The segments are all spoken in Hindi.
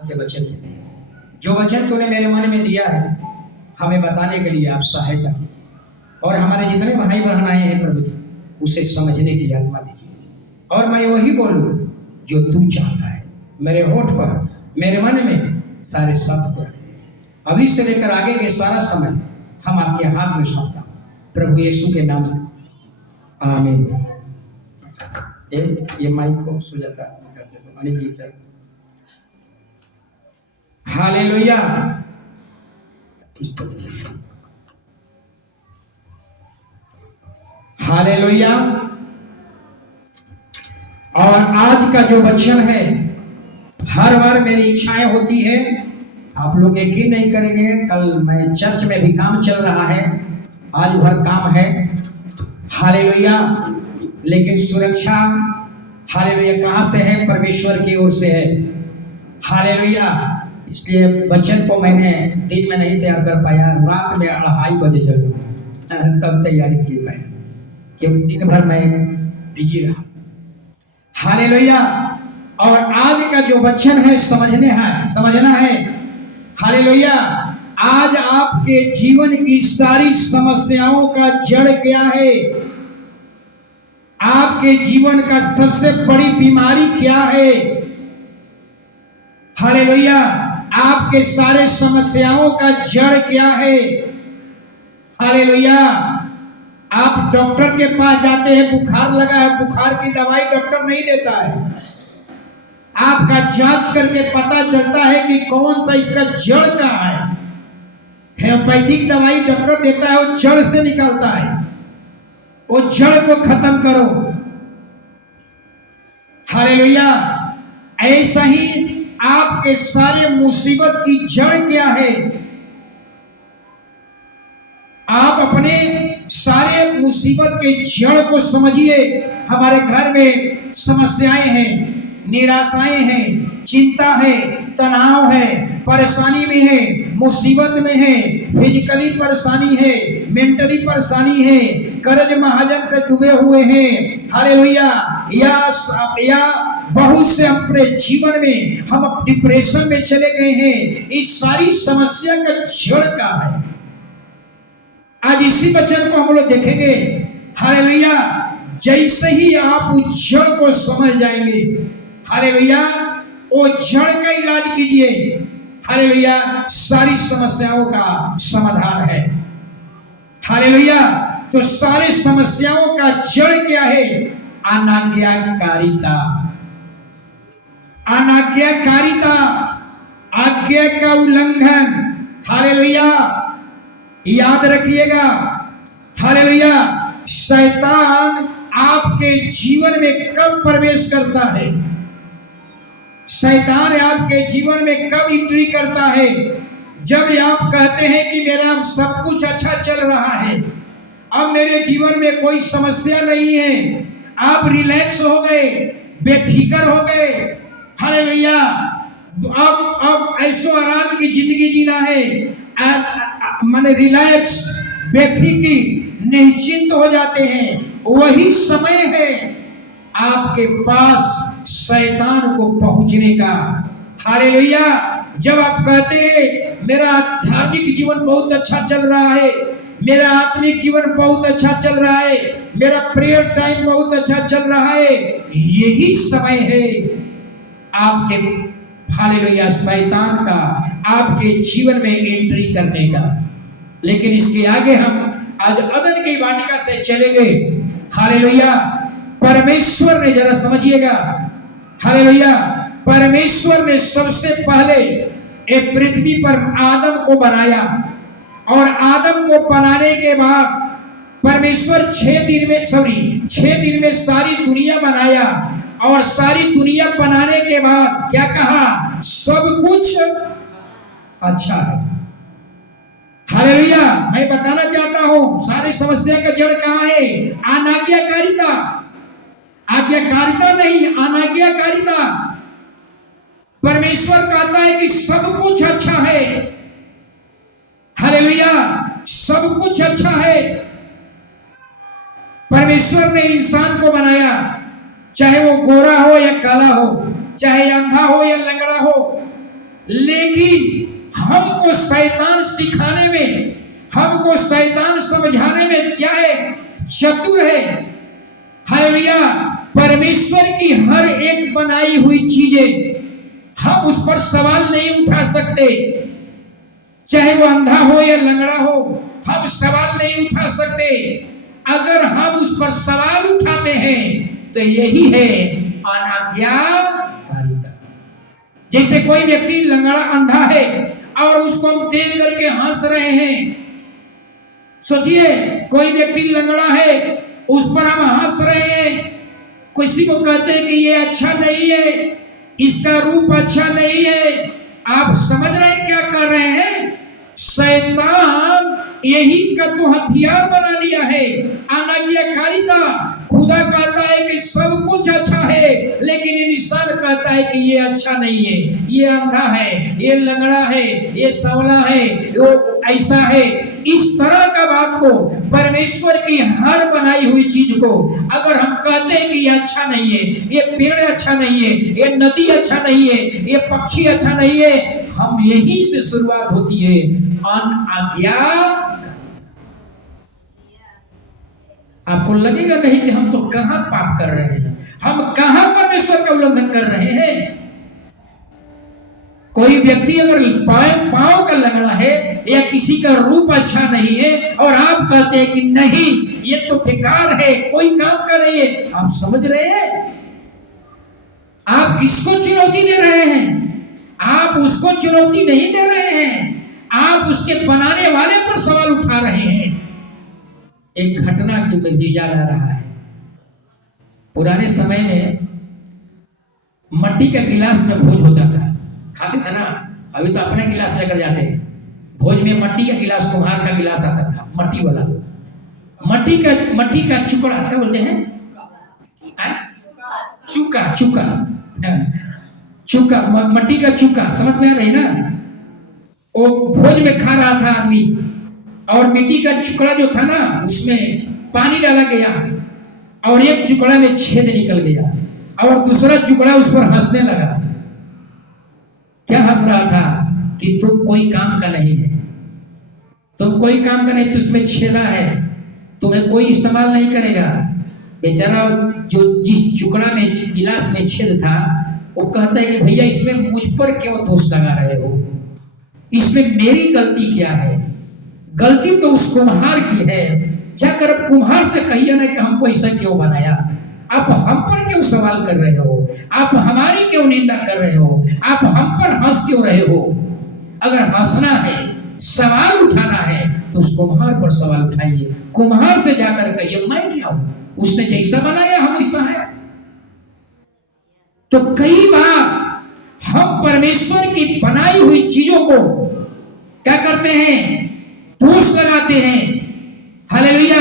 के वचन के लिए, जो वचन तूने मेरे मन में दिया है हमें बताने के लिए आप सहायता कीजिए और हमारे जितने भाई बहन आए हैं प्रभु उसे समझने की आत्मा दीजिए और मैं वही बोलूं जो तू चाहता है। मेरे होठ पर मेरे मन में सारे शब्द को रखें। अभी से लेकर आगे के सारा समय हम आपके हाथ में सौंपता हूं प्रभु यीशु के नाम से, आमीन। ये माइक को सुजाता कर दे तो अनिल जी चल। Hallelujah, hallelujah. और आज का जो वचन है, हर बार मेरी इच्छाएं होती है, आप लोग यकीन नहीं करेंगे, कल मैं चर्च में भी काम चल रहा है, आज भर काम है, हालेलुया, लेकिन सुरक्षा हालेलुया कहाँ से है? परमेश्वर की ओर से है, हालेलुया। इसलिए वचन को मैंने दिन में नहीं तैयार कर पाया, रात में 2:30 बजे जरूर तब तैयारी की पाया, क्योंकि दिन भर मैं बिजी रहा, हालेलुया। और आज का जो वचन है समझना है, हालेलुया। आज आपके जीवन की सारी समस्याओं का जड़ क्या है? आपके जीवन का सबसे बड़ी बीमारी क्या है? हालेलुया। आपके सारे समस्याओं का जड़ क्या है? हालेलुया। आप डॉक्टर के पास जाते हैं, बुखार लगा है, बुखार की दवाई डॉक्टर नहीं देता है, आपका जांच करके पता चलता है कि कौन सा इसका जड़ कहाँ है। होम्योपैथिक दवाई डॉक्टर देता है, वो जड़ से निकालता है, वो जड़ को खत्म करो, हालेलुया। ऐसा ही आपके सारे मुसीबत की जड़ क्या है? आप अपने सारे मुसीबत के जड़ को समझिए। हमारे घर में समस्याएं हैं, निराशाएं हैं, चिंता है, तनाव है, परेशानी में है, मुसीबत में है, फिजिकली परेशानी है, मेंटली परेशानी है, कर्ज महाजन से डूबे हुए हैं, हालेलुया। या बहुत से अपने जीवन में हम डिप्रेशन में चले गए हैं। इस सारी समस्या का जड़ क्या है? आज इसी वचन को हम लोग देखेंगे, हालेलुया। जैसे ही आप उस जड़ को समझ जाएंगे, हालेलुया, वो जड़ का इलाज कीजिए, हालेलुया, सारी समस्याओं का समाधान है, हालेलुया। तो सारी समस्याओं का जड़ क्या है? अनाज्ञाकारिता, अनाज्ञाकारिता, आज्ञा का उल्लंघन, हालेलुया। याद रखिएगा, हालेलुया। शैतान आपके जीवन में कब प्रवेश करता है? शैतान आपके जीवन में कब एंट्री करता है? जब आप कहते हैं कि मेरा सब कुछ अच्छा चल रहा है, अब मेरे जीवन में कोई समस्या नहीं है, आप रिलैक्स हो गए, बेफिक्र हो गए, हालेलुया। अब ऐसो आराम की जिंदगी जीना है, माने रिलैक्स, बेफिक्र, निश्चिंत हो जाते हैं, वही समय है आपके पास शैतान को पहुंचने का, हालेलुया। जब आप कहते हैं मेरा धार्मिक जीवन बहुत अच्छा चल रहा है, मेरा आत्मिक जीवन बहुत अच्छा चल रहा है, मेरा प्रेयर टाइम बहुत अच्छा चल रहा है, यही समय है आपके, हालेलुया, शैतान का आपके जीवन में एंट्री करने का। लेकिन इसके आगे हम आज अदन की वाटिका से चलेंगे, हालेलुया। परमेश्वर ने, जरा समझिएगा, हालेलुया, परमेश्वर ने सबसे पहले एक पृथ्वी पर आदम को बनाया और आदम को बनाने के बाद परमेश्वर 6 दिन में सारी दुनिया बनाया और सारी दुनिया बनाने के बाद क्या कहा? सब कुछ अच्छा है, हालेलुया। मैं बताना चाहता हूं सारी समस्या का जड़ कहां है? अनाज्ञाकारिता, आज्ञाकारिता नहीं, अनाज्ञाकारिता। परमेश्वर कहता है कि सब कुछ अच्छा है, हालेलुया, सब कुछ अच्छा है। परमेश्वर ने इंसान को बनाया, चाहे वो गोरा हो या काला हो, चाहे अंधा हो या लंगड़ा हो, लेकिन हमको शैतान सिखाने में, हमको शैतान समझाने में क्या है, चतुर है। हालेलुया। परमेश्वर की हर एक बनाई हुई चीजें हम उस पर सवाल नहीं उठा सकते, चाहे वो अंधा हो या लंगड़ा हो, हम सवाल नहीं उठा सकते। अगर हम उस पर सवाल उठाते हैं तो यही है अनाज्ञाकारिता। जैसे कोई व्यक्ति लंगड़ा अंधा है और उसको हम देख करके हंस रहे हैं। सोचिए, कोई व्यक्ति लंगड़ा है, उस पर हम हंस रहे हैं, किसी को कहते हैं कि ये अच्छा नहीं है, इसका रूप अच्छा नहीं है। आप समझ रहे हैं क्या कर रहे हैं? शैतान यही का तो हथियार बना लिया है, अनाज्ञाकारिता। खुदा कहता है कि सब कुछ अच्छा है, लेकिन इंसान कहता है कि ये अच्छा नहीं है, ये अंधा है, ये लंगड़ा है, ये सांवला है, वो ऐसा है। इस तरह का बात को, परमेश्वर की हर बनाई हुई चीज को अगर हम कहते हैं कि ये अच्छा नहीं है, ये पेड़ अच्छा नहीं है, ये नदी अच्छा नहीं है, ये पक्षी अच्छा नहीं है, हम यही से शुरुआत होती है अनाज्ञा। आपको लगेगा नहीं कि हम तो कहां पाप कर रहे हैं, हम कहां परमेश्वर का उल्लंघन कर रहे हैं। कोई व्यक्ति अगर पांव का लंगड़ा है या किसी का रूप अच्छा नहीं है और आप कहते हैं कि नहीं ये तो बेकार है, कोई काम का नहीं है, आप समझ रहे हैं आप किसको चुनौती दे रहे हैं? आप उसको चुनौती नहीं दे रहे हैं, आप उसके बनाने वाले पर सवाल उठा रहे हैं। एक घटना की मुझे याद आ रहा है। पुराने समय में मट्टी का गिलास में भोज होता था, खाते थे ना। अभी तो अपना गिलास लेकर जाते हैं। भोज में मट्टी का गिलास, कुम्हार का गिलास आता था, मट्टी वाला, मट्टी का चुकड़ा क्या बोलते हैं, चूका, चूका, मट्टी का चूका, समझ में आ रही ना। वो भोज में खा रहा था आदमी, और मिट्टी का चुकड़ा जो था ना, उसमें पानी डाला गया और एक चुकड़ा में छेद निकल गया और दूसरा चुकड़ा उस पर हंसने लगा। क्या हंस रहा था कि तुम कोई काम का नहीं है, तुम कोई काम का नहीं, तुझमें छेदा है, तुम्हें कोई इस्तेमाल नहीं करेगा। बेचारा जो जिस चुकड़ा में, गिलास में छेद था, वो कहता है कि भैया इसमें मुझ पर क्यों दोष लगा रहे हो, इसमें मेरी गलती क्या है? गलती तो उस कुम्हार की है। जाकर अब कुम्हार से कहिए ना कि हमको ऐसा क्यों बनाया, आप हम पर क्यों सवाल कर रहे हो, आप हमारी क्यों निंदा कर रहे हो, आप हम पर हंस क्यों रहे हो? अगर हंसना है, सवाल उठाना है, तो उस कुम्हार पर सवाल उठाइए। कुम्हार से जाकर कहिए मैं क्या हूं, उसने जैसा बनाया हम ऐसा है। तो कई बार हम परमेश्वर की बनाई हुई चीजों को क्या करते हैं, दोष लगाते हैं। हालेलुया।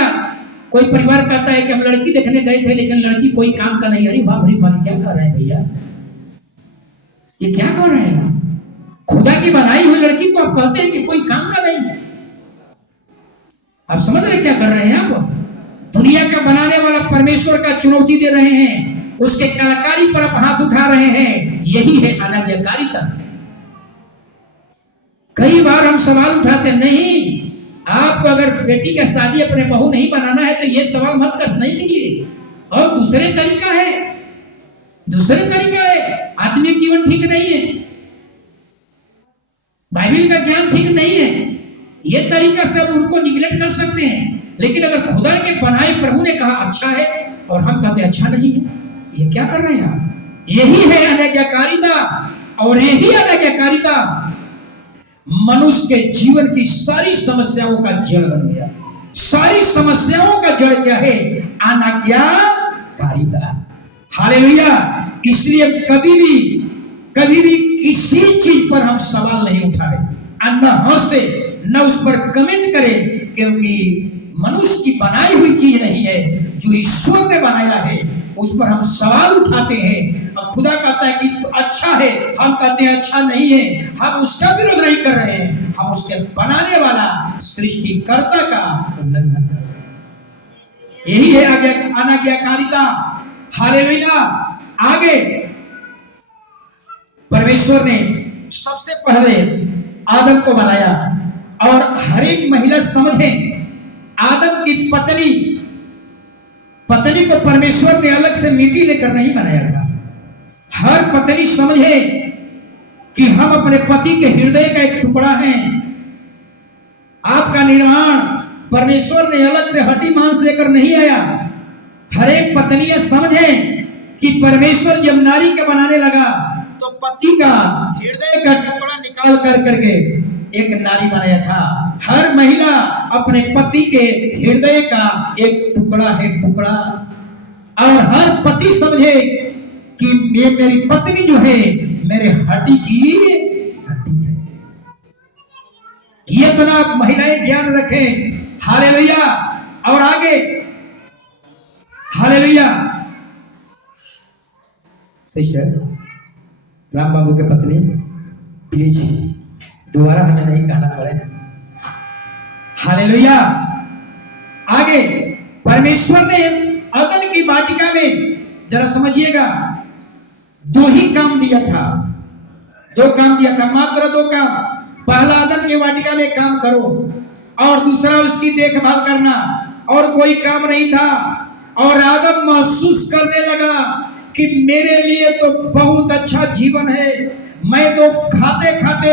कोई परिवार कहता है कि हम लड़की देखने गए थे लेकिन लड़की कोई काम का नहीं। अरे बाप रे बाप, क्या कर रहे हैं भैया, ये क्या कर रहे हैं? खुदा की बनाई हुई लड़की को आप कहते हैं कि कोई काम का नहीं। आप समझ रहे क्या कर रहे हैं? आप दुनिया का बनाने वाला परमेश्वर का चुनौती दे रहे हैं, उसके कलाकारी पर आप हाथ उठा रहे हैं। यही है अनाज्ञाकारिता। कई बार हम सवाल उठाते नहीं, आपको अगर बेटी का शादी अपने बहू नहीं बनाना है तो ये सवाल मत कर, नहीं कीजिए। और दूसरे तरीका है, आत्मिक जीवन ठीक नहीं है, बाइबल का ज्ञान ठीक नहीं है, ये तरीका से आप उनको निगलेक्ट कर सकते हैं। लेकिन अगर खुदा के बनाए प्रभु ने कहा अच्छा है और हम कहते अच्छा नहीं है, ये क्या कर रहे हैं आप? यही है अनाज्ञाकारिता। और यही अनाज्ञाकारिता मनुष्य के जीवन की सारी समस्याओं का जड़ बन गया। सारी समस्याओं का जड़ क्या है? अनाज्ञाकारिता। हालेलुया। इसलिए कभी भी किसी चीज पर हम सवाल नहीं उठाए, न हंसे, न उस पर कमेंट करें, क्योंकि मनुष्य की बनाई हुई चीज नहीं है, जो ईश्वर ने बनाया है उस पर हम सवाल उठाते हैं। और खुदा कहता है कि तो अच्छा है, हम कहते हैं अच्छा नहीं है। हम उसका विरोध नहीं कर रहे हैं, हम उसके बनाने वाला सृष्टिकर्ता का उल्लंघन कर रहे हैं। यही है अनाज्ञाकारिता। हालेलुया। आगे परमेश्वर ने सबसे पहले आदम को बनाया। और हर एक महिला समझे, आदम की पत्नी को परमेश्वर ने अलग से मिट्टी लेकर नहीं बनाया था। हर पत्नी समझे कि हम अपने पति के हृदय का एक टुकड़ा हैं। आपका निर्माण परमेश्वर ने अलग से हड्डी मांस लेकर नहीं आया। हर एक पत्नियां समझे कि परमेश्वर जब नारी के बनाने लगा तो पति का हृदय का टुकड़ा निकाल करके एक नारी बनाया था। हर महिला अपने पति के हृदय का एक टुकड़ा है, टुकड़ा। और हर पति समझे कि ये मेरी पत्नी जो है मेरे हड्डी की हड्डी है। ये तो ना महिलाएं ज्ञान रखें। हालेलुया। और आगे हालेलुया। सिस्टर राम बाबू के पत्नी, प्लीज दोबारा हमें नहीं कहना पड़े। हालेलुया। आगे परमेश्वर ने अदन की वाटिका में, जरा समझिएगा, दो ही काम दिया था। दो काम दिया था, मात्र दो काम। पहला अदन की वाटिका में काम करो और दूसरा उसकी देखभाल करना, और कोई काम नहीं था। और आदम महसूस करने लगा कि मेरे लिए तो बहुत अच्छा जीवन है, मैं तो खाते खाते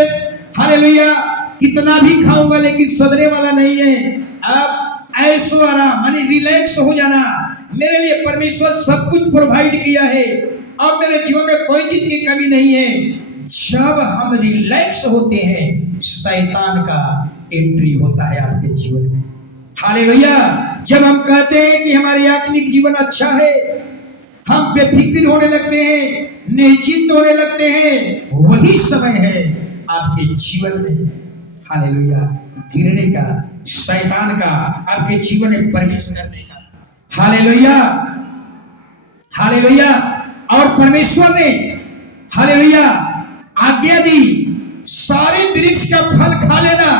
हालेलुया कितना भी खाऊंगा लेकिन सदने वाला नहीं है। अब ऐशो आराम माने रिलैक्स हो जाना, मेरे लिए परमेश्वर सब कुछ प्रोवाइड किया है, अब मेरे जीवन में कोई चीज की कमी नहीं है। जब हम रिलैक्स होते हैं शैतान का एंट्री होता है आपके जीवन में। हालेलुया। जब हम कहते हैं कि हमारे आत्मिक जीवन अच्छा है, हम बेफिक्र होने लगते हैं, निश्चिंत होने लगते हैं, वही समय है आपके जीवन में हालेलुया गिरने का, शैतान का आपके जीवन में प्रवेश करने का। हालेलुया। हालेलुया। और परमेश्वर ने हालेलुया आज्ञा दी, सारे वृक्ष का फल खा लेना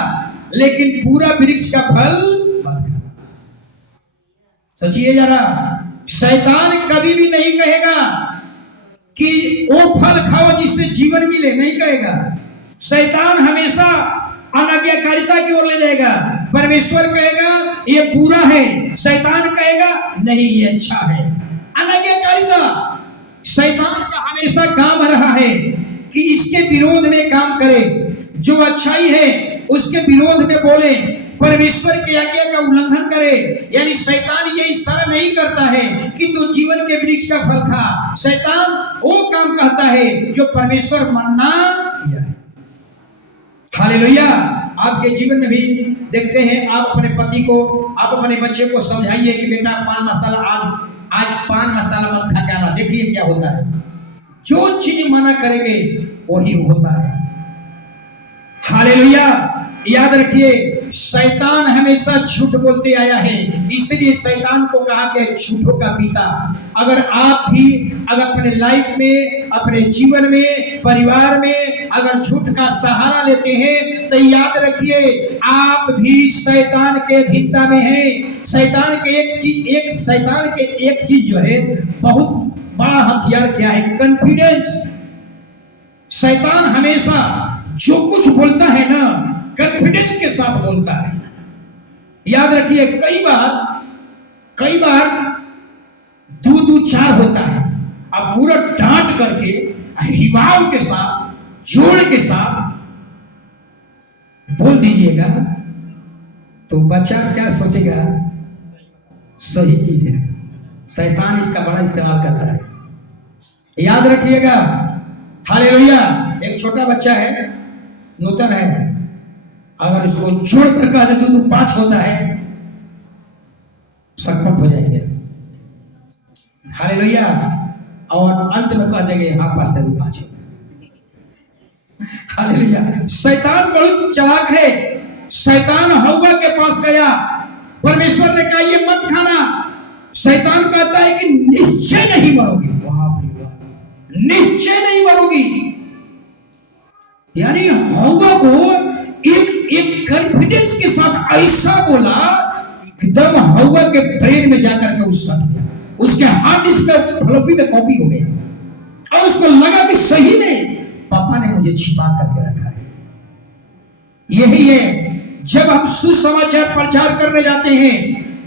लेकिन पूरा वृक्ष का फल मत खाना। सोचिए जरा, शैतान कभी भी नहीं कहेगा कि वो फल खाओ जिससे जीवन मिले, नहीं कहेगा। शैतान हमेशा अनाज्ञाकारिता की ओर ले जाएगा। परमेश्वर कहेगा ये पूरा है, शैतान कहेगा नहीं ये अच्छा है। अनाज्ञाकारिता शैतान का हमेशा काम रहा है कि इसके विरोध में काम करे, जो अच्छाई है उसके विरोध में बोले, परमेश्वर की आज्ञा का उल्लंघन करे। यानी शैतान ये इशारा नहीं करता है कि तू जीवन के वृक्ष का फल खा। शैतान वो काम कहता है जो परमेश्वर मन्ना किया है। हालेलुया। आपके जीवन में भी देखते हैं, आप अपने पति को, आप अपने बच्चे को समझाइए कि बेटा पान मसाला आज पान मसाला मत खा के आना, देखिए क्या होता है। जो चीज मना करेंगे वही होता है। हालेलुया। याद रखिए, शैतान हमेशा झूठ बोलते आया है, इसलिए शैतान को कहा गया झूठों का पिता। अगर आप भी अगर अपने लाइफ में, अपने जीवन में, परिवार में अगर झूठ का सहारा लेते हैं तो याद रखिए आप भी शैतान के अधीनता में हैं। शैतान के एक चीज जो है बहुत बड़ा हथियार क्या है? कॉन्फिडेंस। शैतान हमेशा जो कुछ बोलता है ना कॉन्फिडेंस के साथ बोलता है। याद रखिए, कई बार दू चार होता है, अब पूरा डांट करके हिवाव के साथ, जोड़ के साथ बोल दीजिएगा तो बच्चा क्या सोचेगा? सही चीज है। शैतान इसका बड़ा इस्तेमाल करता है, याद रखिएगा। हालेलुया। एक छोटा बच्चा है, नूतन है, अगर उसको जोड़ कर कहा जाए तो 5 होता है, सकपक हो जाएंगे। हालेलुया। और अंत में कह देंगे हाँ पास्टर जी 5 हो। हालेलुया। शैतान बहुत चालाक है। शैतान हव्वा के पास गया, परमेश्वर ने कहा ये मत खाना। शैतान कहता है कि निश्चय नहीं मरोगी। वाह भाई वाह, निश्चय नहीं मरोगी। यानी हव्वा को एक कॉन्फिडेंस के साथ ऐसा बोला, एकदम हव्वा के ब्रेन में जाकर के उस सट गया, उसके हाथ इसका फ्लॉपी में कॉपी हो गया और उसको लगा कि सही में पापा पापा ने मुझे छिपा करके रखा है। यही है, जब हम सुसमाचार प्रचार करने जाते हैं,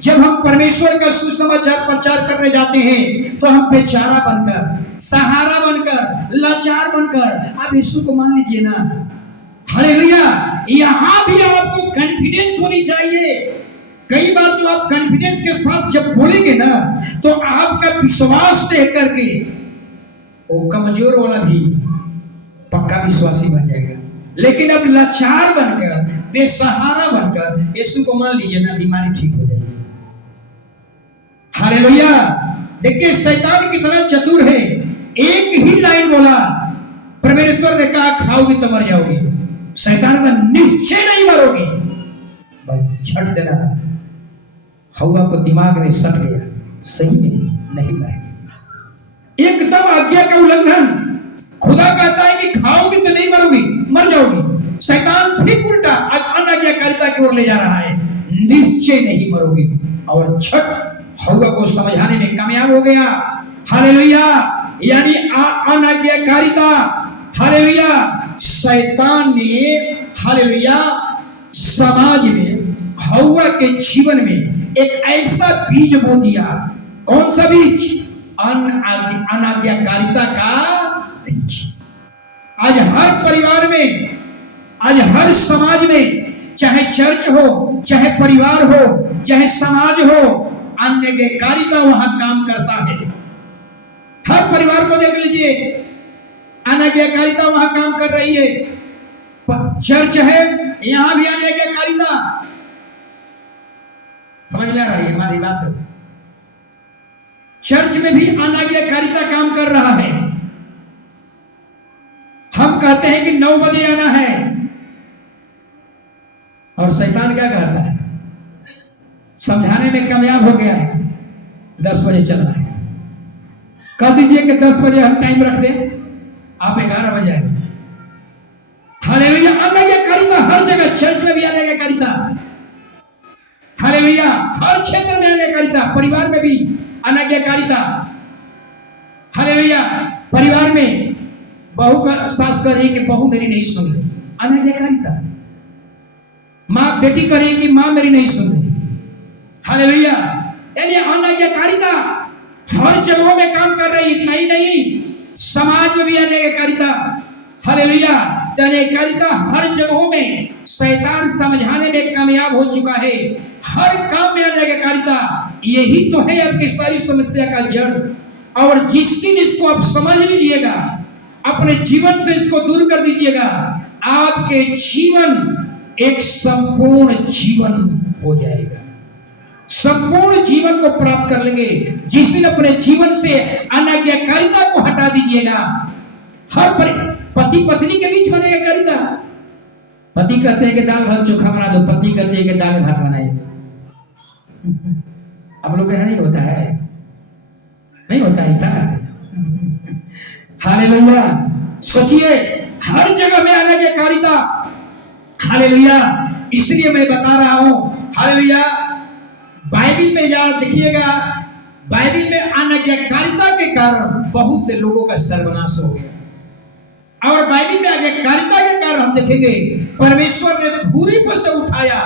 जब हम परमेश्वर का सुसमाचार प्रचार करने जाते हैं, तो हम बेचारा बनकर, सहारा बनकर, लाचार बनकर, आप यीशु को मान लीजिए ना। हालेलुया। यहां भी आपको कॉन्फिडेंस होनी चाहिए। कई बार तो आप कॉन्फिडेंस के साथ जब बोलेंगे ना, तो आपका विश्वास देख करके वो कमजोर वाला भी पक्का विश्वासी बन जाएगा। लेकिन अब लाचार बनकर, बेसहारा बनकर यीशु को मान लीजिए ना, बीमारी ठीक हो जाएगी। हालेलुया। देखिए शैतान कितना चतुर है। एक ही लाइन बोला, परमेश्वर ने कहा खाओगी तो मर जाओगी। शैतान ने निश्चय नहीं मरोगी, बस छट देना। हवा को दिमाग में सट गया, सही में नहीं मरेगी। एकदम आज्ञा का उल्लंघन। खुदा कहता है कि खाओगी तो नहीं मरोगी, मर जाओगी। शैतान ठीक उल्टा अनाज्ञाकारिता की ओर ले जा रहा है, निश्चय नहीं मरोगी। और छठ हवा को समझाने में कामयाब हो गया। हालेलुया। यानी अनाज्ञाकारिता, हालेलुया, शैतान ने, हालेलुया, समाज में, हवा के जीवन में एक ऐसा बीज बो दिया। कौन सा बीज? अनाज्ञाकारिता का बीज। आज हर परिवार में, आज हर समाज में, चाहे चर्च हो, चाहे परिवार हो, चाहे समाज हो, अनाज्ञाकारिता वहां काम करता है। हर परिवार को देख लीजिए, अनाज्ञाकारिता वहां काम कर रही है। चर्च है, यहां भी अनाज्ञाकारिता। समझ में आ रही है हमारी बात? चर्च में भी अनाज्ञाकारिता काम कर रहा है। हम कहते हैं कि 9 बजे आना है, और शैतान क्या कहता है? समझाने में कामयाब हो गया है, 10 बजे चलना है। कह दीजिए कि 10 बजे हम टाइम रख लें, आप 11 बजे आए। हालेलुया। अनाज्ञाकारिता हर जगह, चर्च में भी अनाज्ञाकारिता। हालेलुया। हर क्षेत्र में अनाज्ञाकारिता, परिवार में भी अनाज्ञाकारिता। हालेलुया। परिवार में बहू का सास कह रही कि बहू मेरी नहीं सुन रही, अनाज्ञाकारिता। माँ बेटी कह रही कि माँ मेरी नहीं सुन रही। हालेलुया। यानी अनाज्ञाकारिता हर जगहों में काम कर रही। इतना ही नहीं, समाज में भी अनाज्ञाकारिता। हालेलुया। अनाज्ञाकारिता हर जगहों में शैतान समझाने में कामयाब हो चुका है। हर काम में अनाज्ञाकारिता। यही तो है आपकी सारी समस्या का जड़। और जिस दिन इसको आप समझ लीजिएगा, अपने जीवन से इसको दूर कर दीजिएगा, आपके जीवन एक संपूर्ण जीवन हो जाएगा। संपूर्ण जीवन को प्राप्त कर लेंगे। जिस दिन अपने जीवन से अनाज्ञाकारिता को हटा दीजिएगा, हर पति पत्नी के बीच बनेगा कारिता। पति कहते हैं कि दाल भात चोखा बना दो, पत्नी कहते हैं कि दाल भात बनाए। अब लोग कहना नहीं होता है, नहीं होता ऐसा। हालेलुया। सोचिए, हर जगह में अनाज्ञाकारिता। हालेलुया। इसलिए मैं बता रहा हूं, हालेलुया, बाइबल में जा देखिएगा, बाइबल में अनाज्ञाकारिता के कारण बहुत से लोगों का सर्वनाश हो गया। और बाइबल में आज्ञाकारिता के कारण हम देखेंगे परमेश्वर ने धूरी पर से उठाया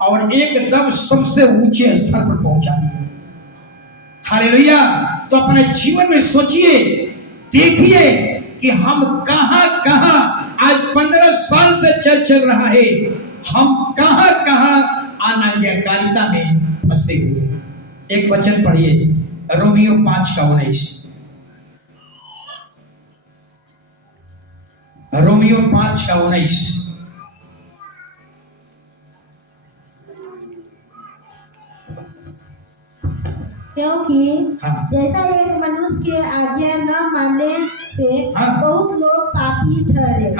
और एकदम सबसे ऊंचे स्तर पर पहुंचा दिया। हालेलुया। तो अपने जीवन में सोचिए, देखिए कि हम कहां कहां, आज 15 साल से चल रहा है, हम कहां कहां अनाज्ञाकारिता में फंसे हुए। एक वचन पढ़िए, रोमियो 5:19। रोमियो 5:19। क्योंकि जैसा एक मनुष्य के आज्ञा न मानने से बहुत लोग पापी ठहरे,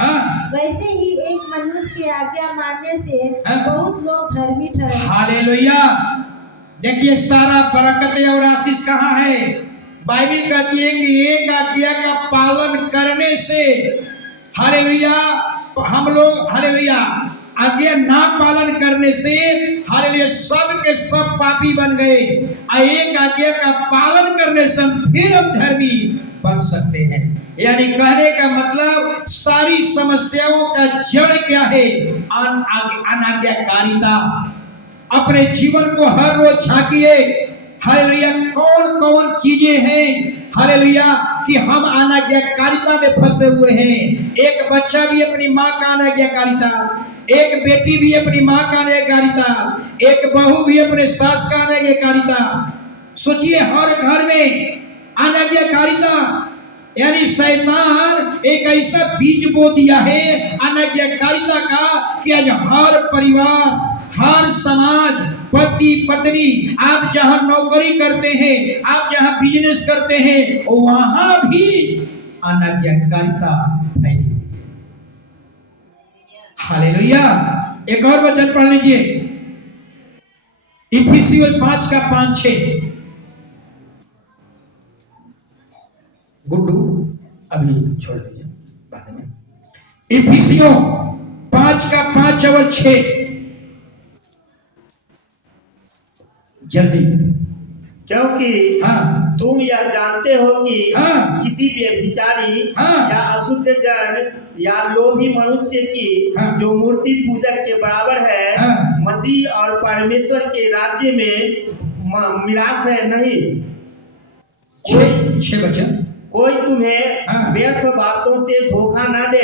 वैसे ही एक मनुष्य के आज्ञा मानने से बहुत लोग धर्मी ठहरे। हालेलुया। देखिए सारा बरकत और आशीष कहाँ है? बाइबल कहती है कि एक आज्ञा का पालन करने से, हालेलुया, हम लोग, हालेलुया, आज्ञा ना पालन करने से, हालेलुया, सब के सब पापी बन गए। एक आज्ञा का पालन करने से फिर हम धर्मी बन सकते हैं। यानी कहने का मतलब सारी समस्याओं का जड़ क्या है? अनाज्ञाकारिता। अपने जीवन को हर रोज झांकिए, हालेलुया, कौन कौन चीजें हैं हालेलुया कि हम अनाज्ञाकारिता में फंसे हुए हैं। एक बच्चा भी अपनी माँ का अनाज्ञाकारिता, एक बेटी भी अपनी माँ का अनाज्ञाकारिता, एक बहू भी अपने सास का अनाज्ञाकारिता। सोचिए, हर घर में अनाज्ञाकारिता, यानी शैतान एक ऐसा बीज बो दिया है अनाज्ञाकारिता का कि आज हर परिवार, हर समाज, पति पत्नी, आप जहां नौकरी करते हैं, आप जहां बिजनेस करते हैं, वहां भी अनाज्ञाकारिता फैली हुई है। हालेलुया। एक और वचन पढ़ लीजिए, इफिसियों 5:5-6। गुड्डू अभी छोड़ दीजिए बाद में। इफिसियों 5:5 और 6 जल्दी। क्योंकि तुम यह जानते हो कि किसी व्यभिचारी या अशुद्ध जन या लोभी मनुष्य की जो मूर्ति पूजक के बराबर है, मसीह और परमेश्वर के राज्य में मिरास है नहीं। 6 वचन। कोई तुम्हें व्यर्थ बातों से धोखा ना दे,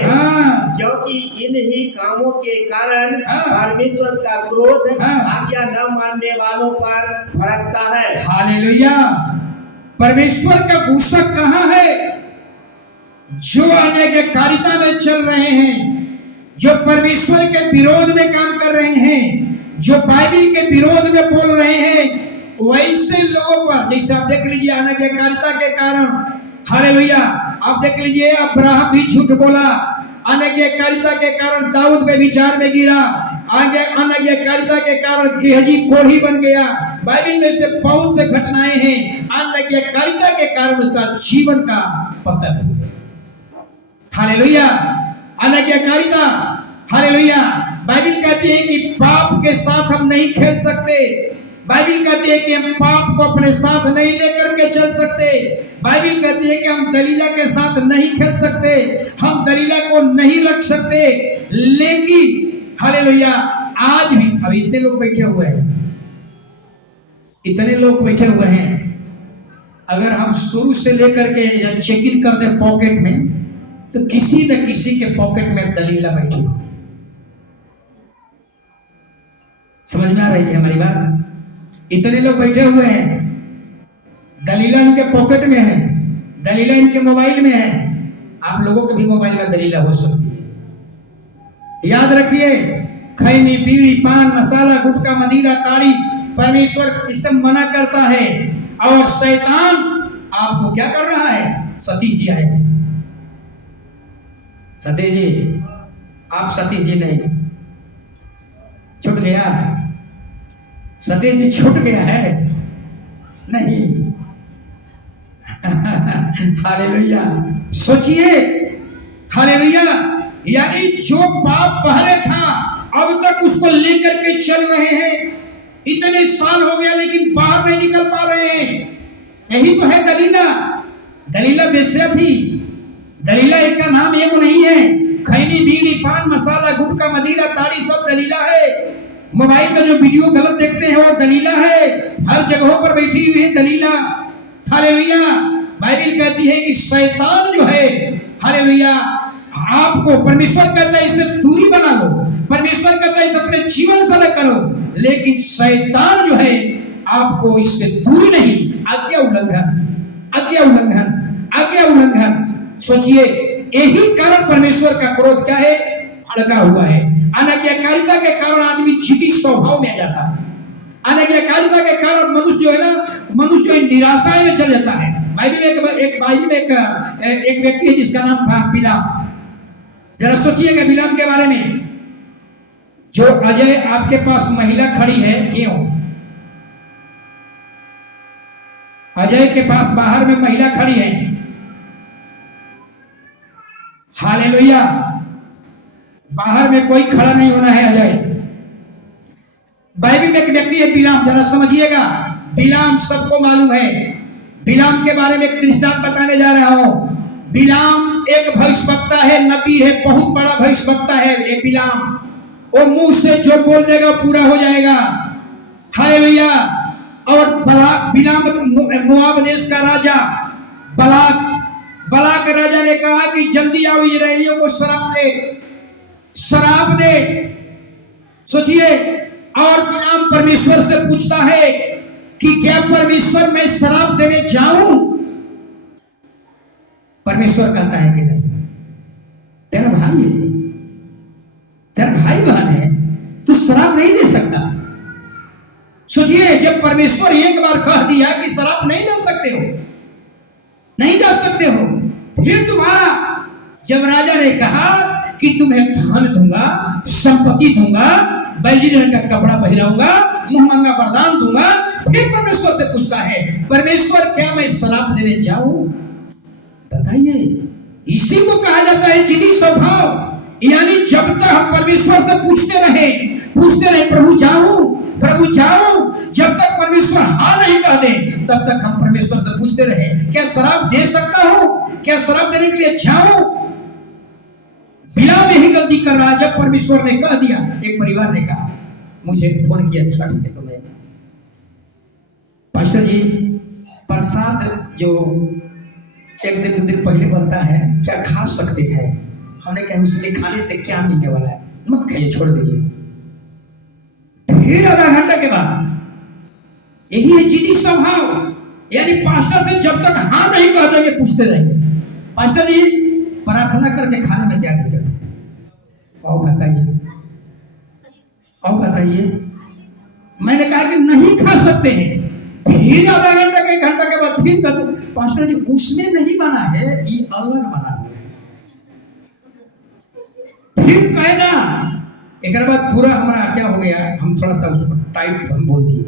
क्योंकि इन ही कामों के कारण परमेश्वर का क्रोध आज्ञा न मानने वालों पर भड़कता है। हालेलुया। परमेश्वर का गुस्सा कहाँ है? जो अनाज्ञाकारिता में चल रहे हैं, जो परमेश्वर के विरोध में काम कर रहे हैं, जो बाइबल के विरोध में बोल रहे हैं, वैसे लोगों पर। जैसे आप देख लीजिए, अनाज्ञाकारिता के कारण, हालेलुया, आप देख लीजिए अब्राहम भी झूठ बोला, अनाज्ञाकारिता के कारण दाऊद व्यभिचार में गिरा, आगे अनाज्ञाकारिता के कारण गेहजी कोढ़ी बन गया। बाइबल में से बहुत से घटनाएं हैं, अनाज्ञाकारिता के कारण उसका जीवन का पतन हो गया। हालेलुया। अनाज्ञाकारिता, हालेलुया। बाइबल कहती है कि पाप के साथ हम नहीं खेल सकते। बाइबल कहती है कि हम पाप को अपने साथ नहीं लेकर के चल सकते। बाइबल कहती है कि हम दलीला के साथ नहीं खेल सकते, हम दलीला को नहीं रख सकते। लेकिन हालेलुया, आज भी अभी इतने लोग बैठे हुए हैं, इतने लोग बैठे हुए हैं, अगर हम शुरू से लेकर के चेक इन कर दें पॉकेट में, तो किसी न किसी के पॉकेट में दलीला बैठी हो। समझ में आ रही है हमारी बात? इतने लोग बैठे हुए हैं, दलीला इनके पॉकेट में है, दलीला इनके मोबाइल में है। आप लोगों के भी मोबाइल में दलीला हो सकती है। याद रखिए, खैनी, बीड़ी, पान मसाला, गुटखा, मदिरा, ताड़ी, परमेश्वर इससे मना करता है। और शैतान आपको क्या कर रहा है? सतीश जी आए, सतीश जी, आप सतीश जी नहीं, छूट गया, सतीश जी छूट गया है नहीं। हालेलुया। सोचिए, हालेलुया, यानी जो पाप पहले था अब तक उसको लेकर के चल रहे हैं। इतने साल हो गया लेकिन बाहर नहीं निकल पा रहे हैं। यही तो है दलीला। दलीला बेस्या थी। दलीला एक का नाम एक नहीं है। खैनी, बीड़ी, पान मसाला, गुटखा, मदिरा, ताड़ी सब दलीला है। मोबाइल में जो वीडियो गलत देखते हैं वो दलीला है। हर जगहों पर बैठी हुई है दलीला। हालेलुया। बाइबल कहती है कि शैतान जो है, हालेलुया, आपको परमेश्वर कहता है इससे दूरी बना लो, परमेश्वर कहता है इसे अपने जीवन से अलग करो, लेकिन शैतान जो है आपको इससे दूरी नहीं, आज्ञा उल्लंघन, आज्ञा उल्लंघन, आज्ञा उल्लंघन। सोचिए, यही कारण परमेश्वर का क्रोध क्या है? भड़का हुआ है। अनाज्ञाकारिता के कारण आदमी जिद्दी स्वभाव में आ जाता है। अनाज्ञाकारिता के कारण मनुष्य जो है ना, मनुष्य जो है निराशा में चल जाता है। बाइबल में एक व्यक्ति है जिसका नाम था बिलाम। जरा सोचिएगा बिलाम के बारे में। जो अजय आपके पास महिला खड़ी है, क्यों? अजय के पास बाहर में महिला खड़ी है। हालेलुया। बाहर में कोई खड़ा नहीं होना है अजय। बाइबल में एक व्यक्ति है बिलाम, जरा समझिएगा। बिलाम सबको मालूम है। बिलाम के बारे में एक दृष्टांत बताने जा रहा हूं। बिलाम एक भविष्यवक्ता है, नबी है, बहुत बड़ा भविष्यवक्ता है ये बिलाम। वो मुंह से जो बोल देगा पूरा हो जाएगा। हालेलुया। और बिलाम मोआब देश का राजा बलाक राजा ने कहा कि जल्दी आओ, इस्राएलियों को शराब दे। सोचिए, और बिलाम परमेश्वर से पूछता है कि क्या परमेश्वर मैं शराब देने जाऊं? परमेश्वर कहता है कि नहीं, तेरा भाई है, तेरा भाई बहन है, तू शराब नहीं दे सकता। सोचिए, जब परमेश्वर एक बार कह दिया कि शराब नहीं दे सकते हो, नहीं जा सकते हो, फिर दोबारा जब राजा ने कहा कि तुम्हें धन दूंगा, संपत्ति दूंगा, बैली रंग का कपड़ा पहनाऊंगा, मुहमंगा वरदान दूंगा, फिर परमेश्वर से पूछता है, परमेश्वर क्या मैं शराब देने जाऊं? बताइए, इसी को कहा जाता है जिदी स्वभाव। यानी जब तक हम परमेश्वर से पूछते रहे प्रभु जाऊं, जब तक परमेश्वर हाँ नहीं कह दे तब तक हम परमेश्वर से पूछते रहे, क्या शराब दे सकता हूं? क्या शराब देने के लिए जाऊं? बिलाम यही गलती कर रहा है। जब परमेश्वर ने कह दिया, एक परिवार ने कहा, मुझे फोन किया छठ के समय, पास्टर जी प्रसाद जो एक दिन 2 दिन पहले बनता है, क्या खा सकते हैं? हमने कहा उसके खाने से क्या मिलने वाला है, मत खाइए, छोड़ दीजिए। फिर आधा घंटा के बाद, यही है जिदी स्वभाव। यानी पास्टर से जब तक हाँ नहीं कह देंगे पूछते रहेंगे, पास्टर जी प्रार्थना करके खाने में क्या दिक्कत है? आओ बताइए। मैंने कहा कि नहीं खा सकते हैं। फिर आधा घंटा के घंटा के बाद फिर कहते, पास्टर जी उसमें नहीं बना है, ये अलग बना है। फिर कहना, एक बाद पूरा हमारा क्या हो गया, हम थोड़ा सा उसको टाइट हम बोल दिए,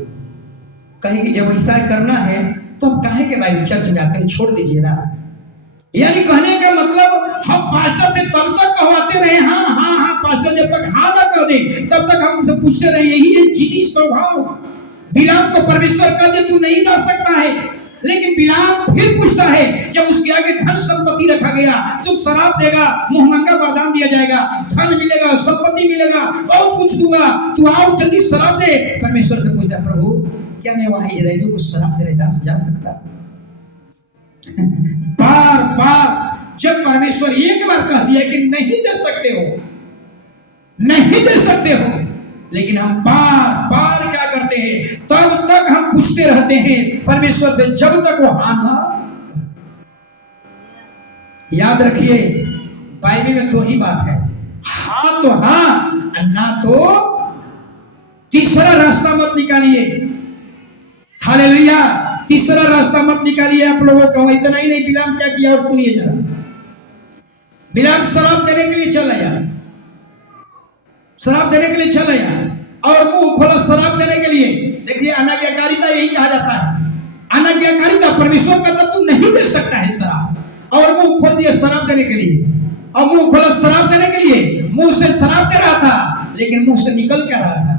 कहें कि जब ऐसा करना है तो हम कहें कि भाई चर्च में आकर छोड़ दीजिए ना। यानी कहने का मतलब हम पास्टर से तब तक कहवाते रहे हाँ, पास्टर जब तक हाँ ना कर दे तब तक हम उनसे पूछते रहे। यही है जिदी स्वभाव। बिलाम को परमेश्वर कह दे तू नहीं जा सकता है, लेकिन बिलाम फिर पूछता है, जब उसके आगे धन संपत्ति रखा गया, तुम शराब देगा, मुहमंगा वरदान दिया जाएगा, धन मिलेगा, संपत्ति मिलेगा, बहुत कुछ दूंगा, तू आओ जल्दी शराब दे। परमेश्वर से पूछता, प्रभु क्या मैं वहां इस्राएलियों को शराब देने जा सकता? बार जब परमेश्वर एक बार कह दिया कि नहीं दे सकते हो, लेकिन हम बार क्या करते हैं, तब तक हम पूछते रहते हैं परमेश्वर से जब तक वो हाँ ना। याद रखिए, बाइबल में 2 ही बात है, हाँ तो हाँ, ना तो तीसरा रास्ता मत निकालिए। हालेलुया। तीसरा रास्ता मत निकालिए। आप लोगों का इतना ही नहीं, बिलाम क्या किया और सुनिए जरा। बिलाम शराब देने के लिए चला गया और मुंह खोला शराब देने के लिए। देखिए, अनाज्ञाकारिता यही कहा जाता है। अनाज्ञाकारिता, परमेश्वर कहता तू नहीं दे सकता है शराब, और मुंह खोल दिया शराब देने के लिए। और मुंह खोला शराब देने के लिए, मुंह से शराब दे रहा था, लेकिन मुंह से निकल क्या रहा था?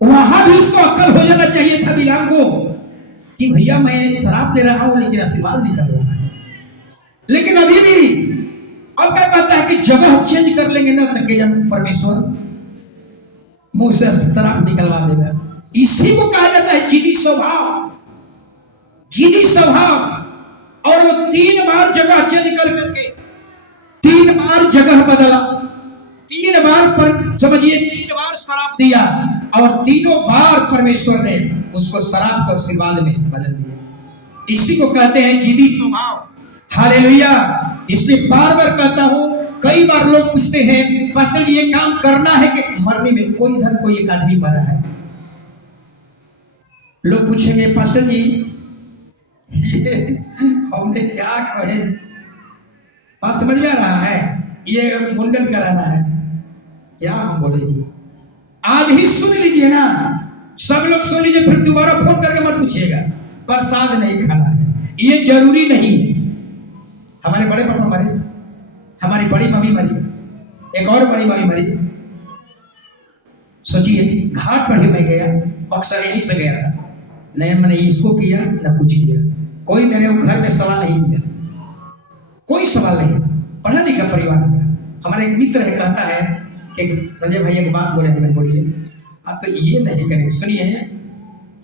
वहां भी उसको अक्ल हो जाना चाहिए था बिलाम को कि भैया मैं शराब दे रहा हूं लेकिन आशीर्वाद निकल रहा है। लेकिन अभी भी अब क्या कहता है कि जगह चेंज कर लेंगे ना तक परमेश्वर मुंह से शराब निकलवा देगा। इसी को कहा जाता है जिदी स्वभाव। और वो 3 बार जगह चेंज करके 3 बार जगह बदला, 3 बार पर समझिए 3 बार शराब दिया, और तीनों बार परमेश्वर ने उसको शराब को आशीर्वाद में बदल दिया। इसी को कहते हैं जिदी स्वभाव। हालेलुया। इसलिए बार कहता हूं, कई बार लोग पूछते हैं पास्टर जी ये काम करना है कि मरने में कोई एक आदमी मरा है, लोग पूछेंगे पास्टर जी हमने क्या कहे, बात समझ में आ रहा है? ये मुंडन कराना है क्या? हम बोले जी आज ही सुन लीजिए ना, सब लोग सुन लीजिए, फिर दोबारा फोन करके मत पूछिएगा। प्रसाद नहीं खाना है, ये जरूरी नहीं है। हमारे बड़े पापा मरे, हमारी बड़ी मम्मी मरी, एक और बड़ी मम्मी मरी। सोचिए, घाट पर ही मैं गया, अक्सर यहीं से गया था, नहीं मैंने इसको किया ना कुछ किया, कोई मेरे घर में सवाल नहीं किया, कोई सवाल नहीं। पढ़ा लिखा परिवार में हमारा एक मित्र है, कहता है कि संजय भाई एक बात बोले हमें, बोलिए। आप तो ये नहीं करें, सुनिए।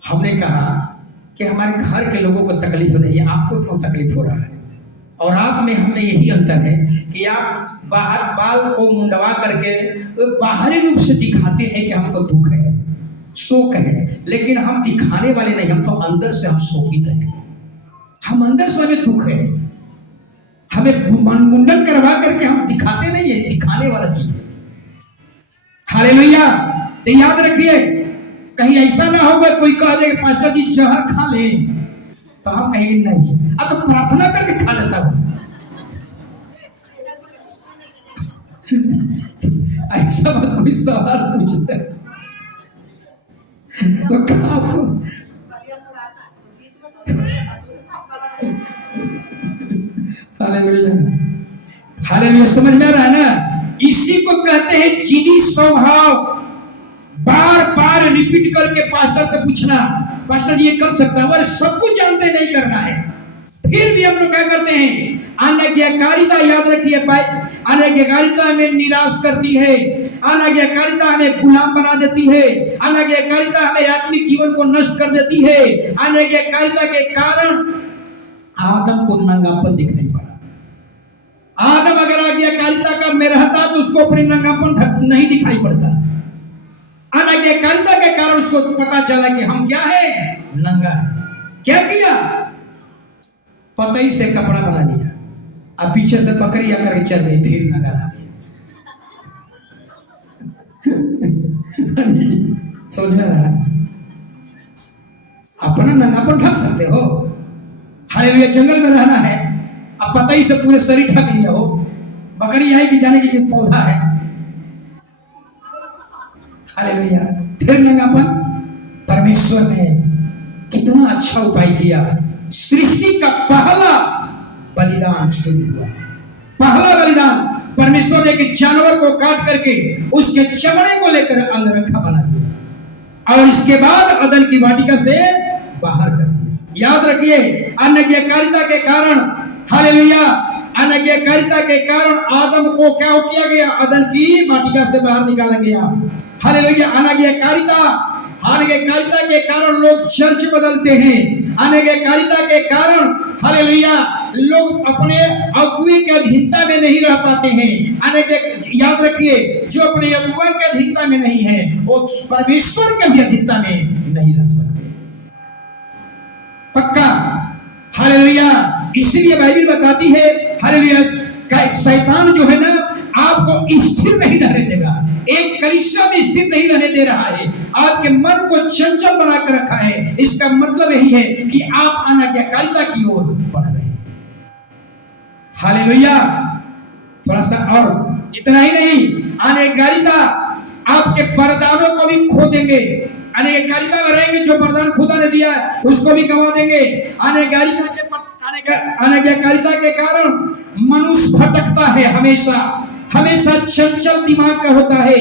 हमने कहा कि हमारे घर के लोगों को तकलीफ नहीं है, आपको क्यों तकलीफ हो रहा है? और आप में हमने यही अंतर है कि आप बाहर बाल को मुंडवा करके बाहरी रूप से दिखाते हैं कि हमको दुख है, शोक है, लेकिन हम दिखाने वाले नहीं, हम तो अंदर से हम शोकित हैं। हम अंदर से हमें दुख है, हमें मुंडन करवा करके हम दिखाते नहीं है, दिखाने वाला चीज है। हालेलुया। तो याद रखिए, कहीं ऐसा ना होगा कोई कह दे पास्टर जी जहर खा ले, तो हम कहेंगे नहीं, अब तो प्रार्थना करके खा लेता हूं। ऐसा मत कोई सवाल पूछता तो कहा हालेलुया, हालेलुया। समझ में आ रहा है ना? इसी को कहते हैं जिदी स्वभाव। बार बार रिपीट करके पास्टर से पूछना, पास्टर जी ये कर सकता है, वो सब कुछ जानते नहीं करना है, फिर भी हम लोग क्या करते हैं? अनाज्ञाकारिता, याद रखिए भाई, अनाज्ञाकारिता हमें निराश करती है, अनाज्ञाकारिता हमें गुलाम बना देती है, अनाज्ञाकारिता हमें आत्मिक जीवन को नष्ट कर देती है। अनाज्ञाकारिता के कारण आदम को नंगापन दिखाई पड़ा। आदम अगर आज्ञाकारिता का में रहता तो उसको अपनी नंगापन नहीं दिखाई पड़ता। अनाज्ञाकारिता के कारण उसको पता चला कि हम क्या है, नंगा है। क्या किया? पतई से कपड़ा बना लिया, अब पीछे से बकरी आकर चल गई, फिर नंगा रहा। समझ में आ रहा है? अपना नंगापन ढक सकते हो। हालेलुया। जंगल में रहना है, अब पतई से पूरे शरीर ढक लिया हो, बकरी आएगी जाने की पौधा है। हालेलुया। फिर नंगापन। परमेश्वर ने कितना अच्छा उपाय किया। सृष्टि का पहला बलिदान शुरू हुआ। पहला बलिदान परमेश्वर ने एक जानवर को काट करके उसके चमड़े को लेकर अंगरखा बना दिया और इसके बाद अदन की वाटिका से बाहर कर दिया। याद रखिए, अनाज्ञाकारिता के कारण, हालेलुया, अनाज्ञाकारिता के कारण आदम को क्या किया गया? अदन की वाटिका से बाहर निकाला गया। हालेलुया। अनाज्ञाकारिता के कारण लोग चर्च बदलते हैं। अनाज्ञाकारिता के कारण, हालेलुया, लोग अपने अगुए के अधीनता में नहीं रह पाते हैं। याद रखिए, जो अपने अगुआ के अधीनता में नहीं है वो परमेश्वर के भी अधीनता में नहीं रह सकते। पक्का। हालेलुया। इसलिए बाइबल बताती है, हालेलुया, शैतान जो है ना आपको स्थिर नहीं रहने देगा, एक कलीसिया में स्थिर नहीं रहने दे रहा है, आपके मन को चंचल बना कर रखा है। इसका मतलब यही है कि आप अनाज्ञाकारिता की ओर बढ़ रहे हैं। हालेलुया। थोड़ा सा और, इतना ही नहीं, अनाज्ञाकारिता आपके वरदानों को भी खो देंगे। अनाज्ञाकारिता में रहेंगे, जो वरदान खुदा ने दिया है उसको भी गंवा देंगे। अनाज्ञाकारिता के कारण मनुष्य भटकता है, हमेशा चंचल दिमाग का होता है,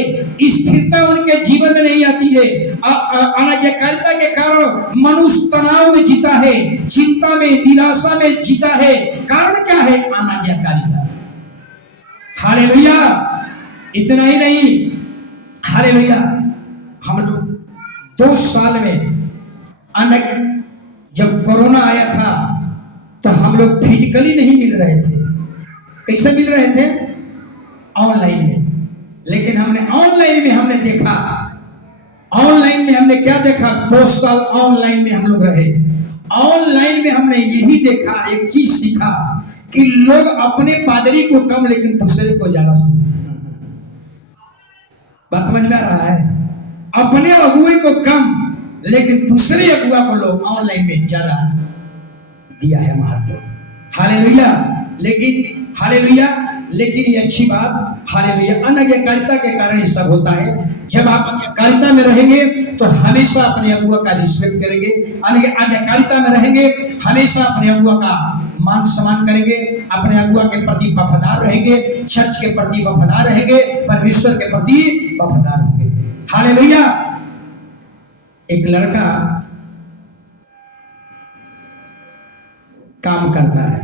स्थिरता उनके जीवन में नहीं आती है। अनाज्ञाकारिता के कारण मनुष्य तनाव में जीता है, चिंता में, निराशा में जीता है। कारण क्या है? अनाज्ञाकारिता। हालेलुया। इतना ही नहीं, हालेलुया, हम लोग 2 साल में जब कोरोना आया था तो हम लोग फिजिकली नहीं मिल रहे थे। कैसे मिल रहे थे? ऑनलाइन में। लेकिन हमने ऑनलाइन में हमने देखा, ऑनलाइन में हमने क्या देखा? 2 साल ऑनलाइन में हम लोग रहे। ऑनलाइन में हमने यही देखा, एक चीज सीखा कि लोग अपने पादरी को कम लेकिन दूसरे को ज्यादा सुनते। बात समझ में आ रहा है? अपने अगुए को कम लेकिन दूसरे अगुआ को लोग ऑनलाइन में ज्यादा दिया है महत्व। हालेलुया। लेकिन ये अच्छी बात, हालेलुया, अनाज्ञाकारिता के कारण ये सब होता है। जब आप आज्ञाकारिता में रहेंगे तो हमेशा अपने अगुआ का रिस्पेक्ट करेंगे। आज्ञाकारिता में रहेंगे हमेशा अपने अगुआ का मान सम्मान करेंगे, अपने अगुआ के प्रति वफादार रहेंगे, चर्च के प्रति वफादार रहेंगे, परमेश्वर के प्रति वफादार होंगे। हालेलुया। एक लड़का काम करता है।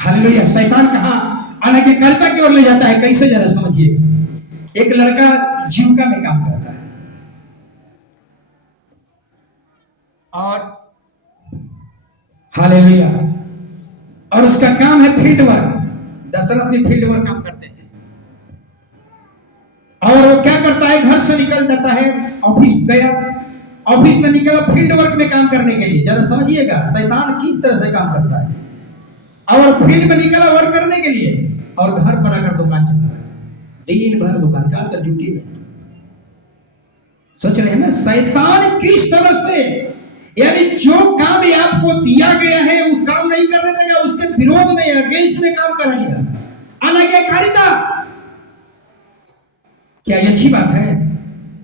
हालेलुया। शैतान कहाँ अनाज्ञाकारिता की ओर ले जाता है, कैसे जरा समझिए। एक लड़का जीविका में काम करता है और हालेलुया, और उसका काम है फील्ड वर्क। दशरथ भी फील्ड वर्क काम करते हैं, और वो क्या करता है, घर से निकल जाता है, ऑफिस गया, ऑफिस में निकला फील्ड वर्क में काम करने के लिए। जरा समझिएगा शैतान किस तरह से काम करता है। और फील्ड में निकला वर्क करने के लिए, और घर पर आकर दुकान चल रहा है, दिन भर दुकान का तो ड्यूटी में। सोच रहे हैं ना शैतान किस तरह से, यानी जो काम आपको दिया गया है वो काम नहीं करने देगा, उसके विरोध में अगेंस्ट में काम कराएगा। अनाज्ञाकारिता, क्या ये अच्छी बात है?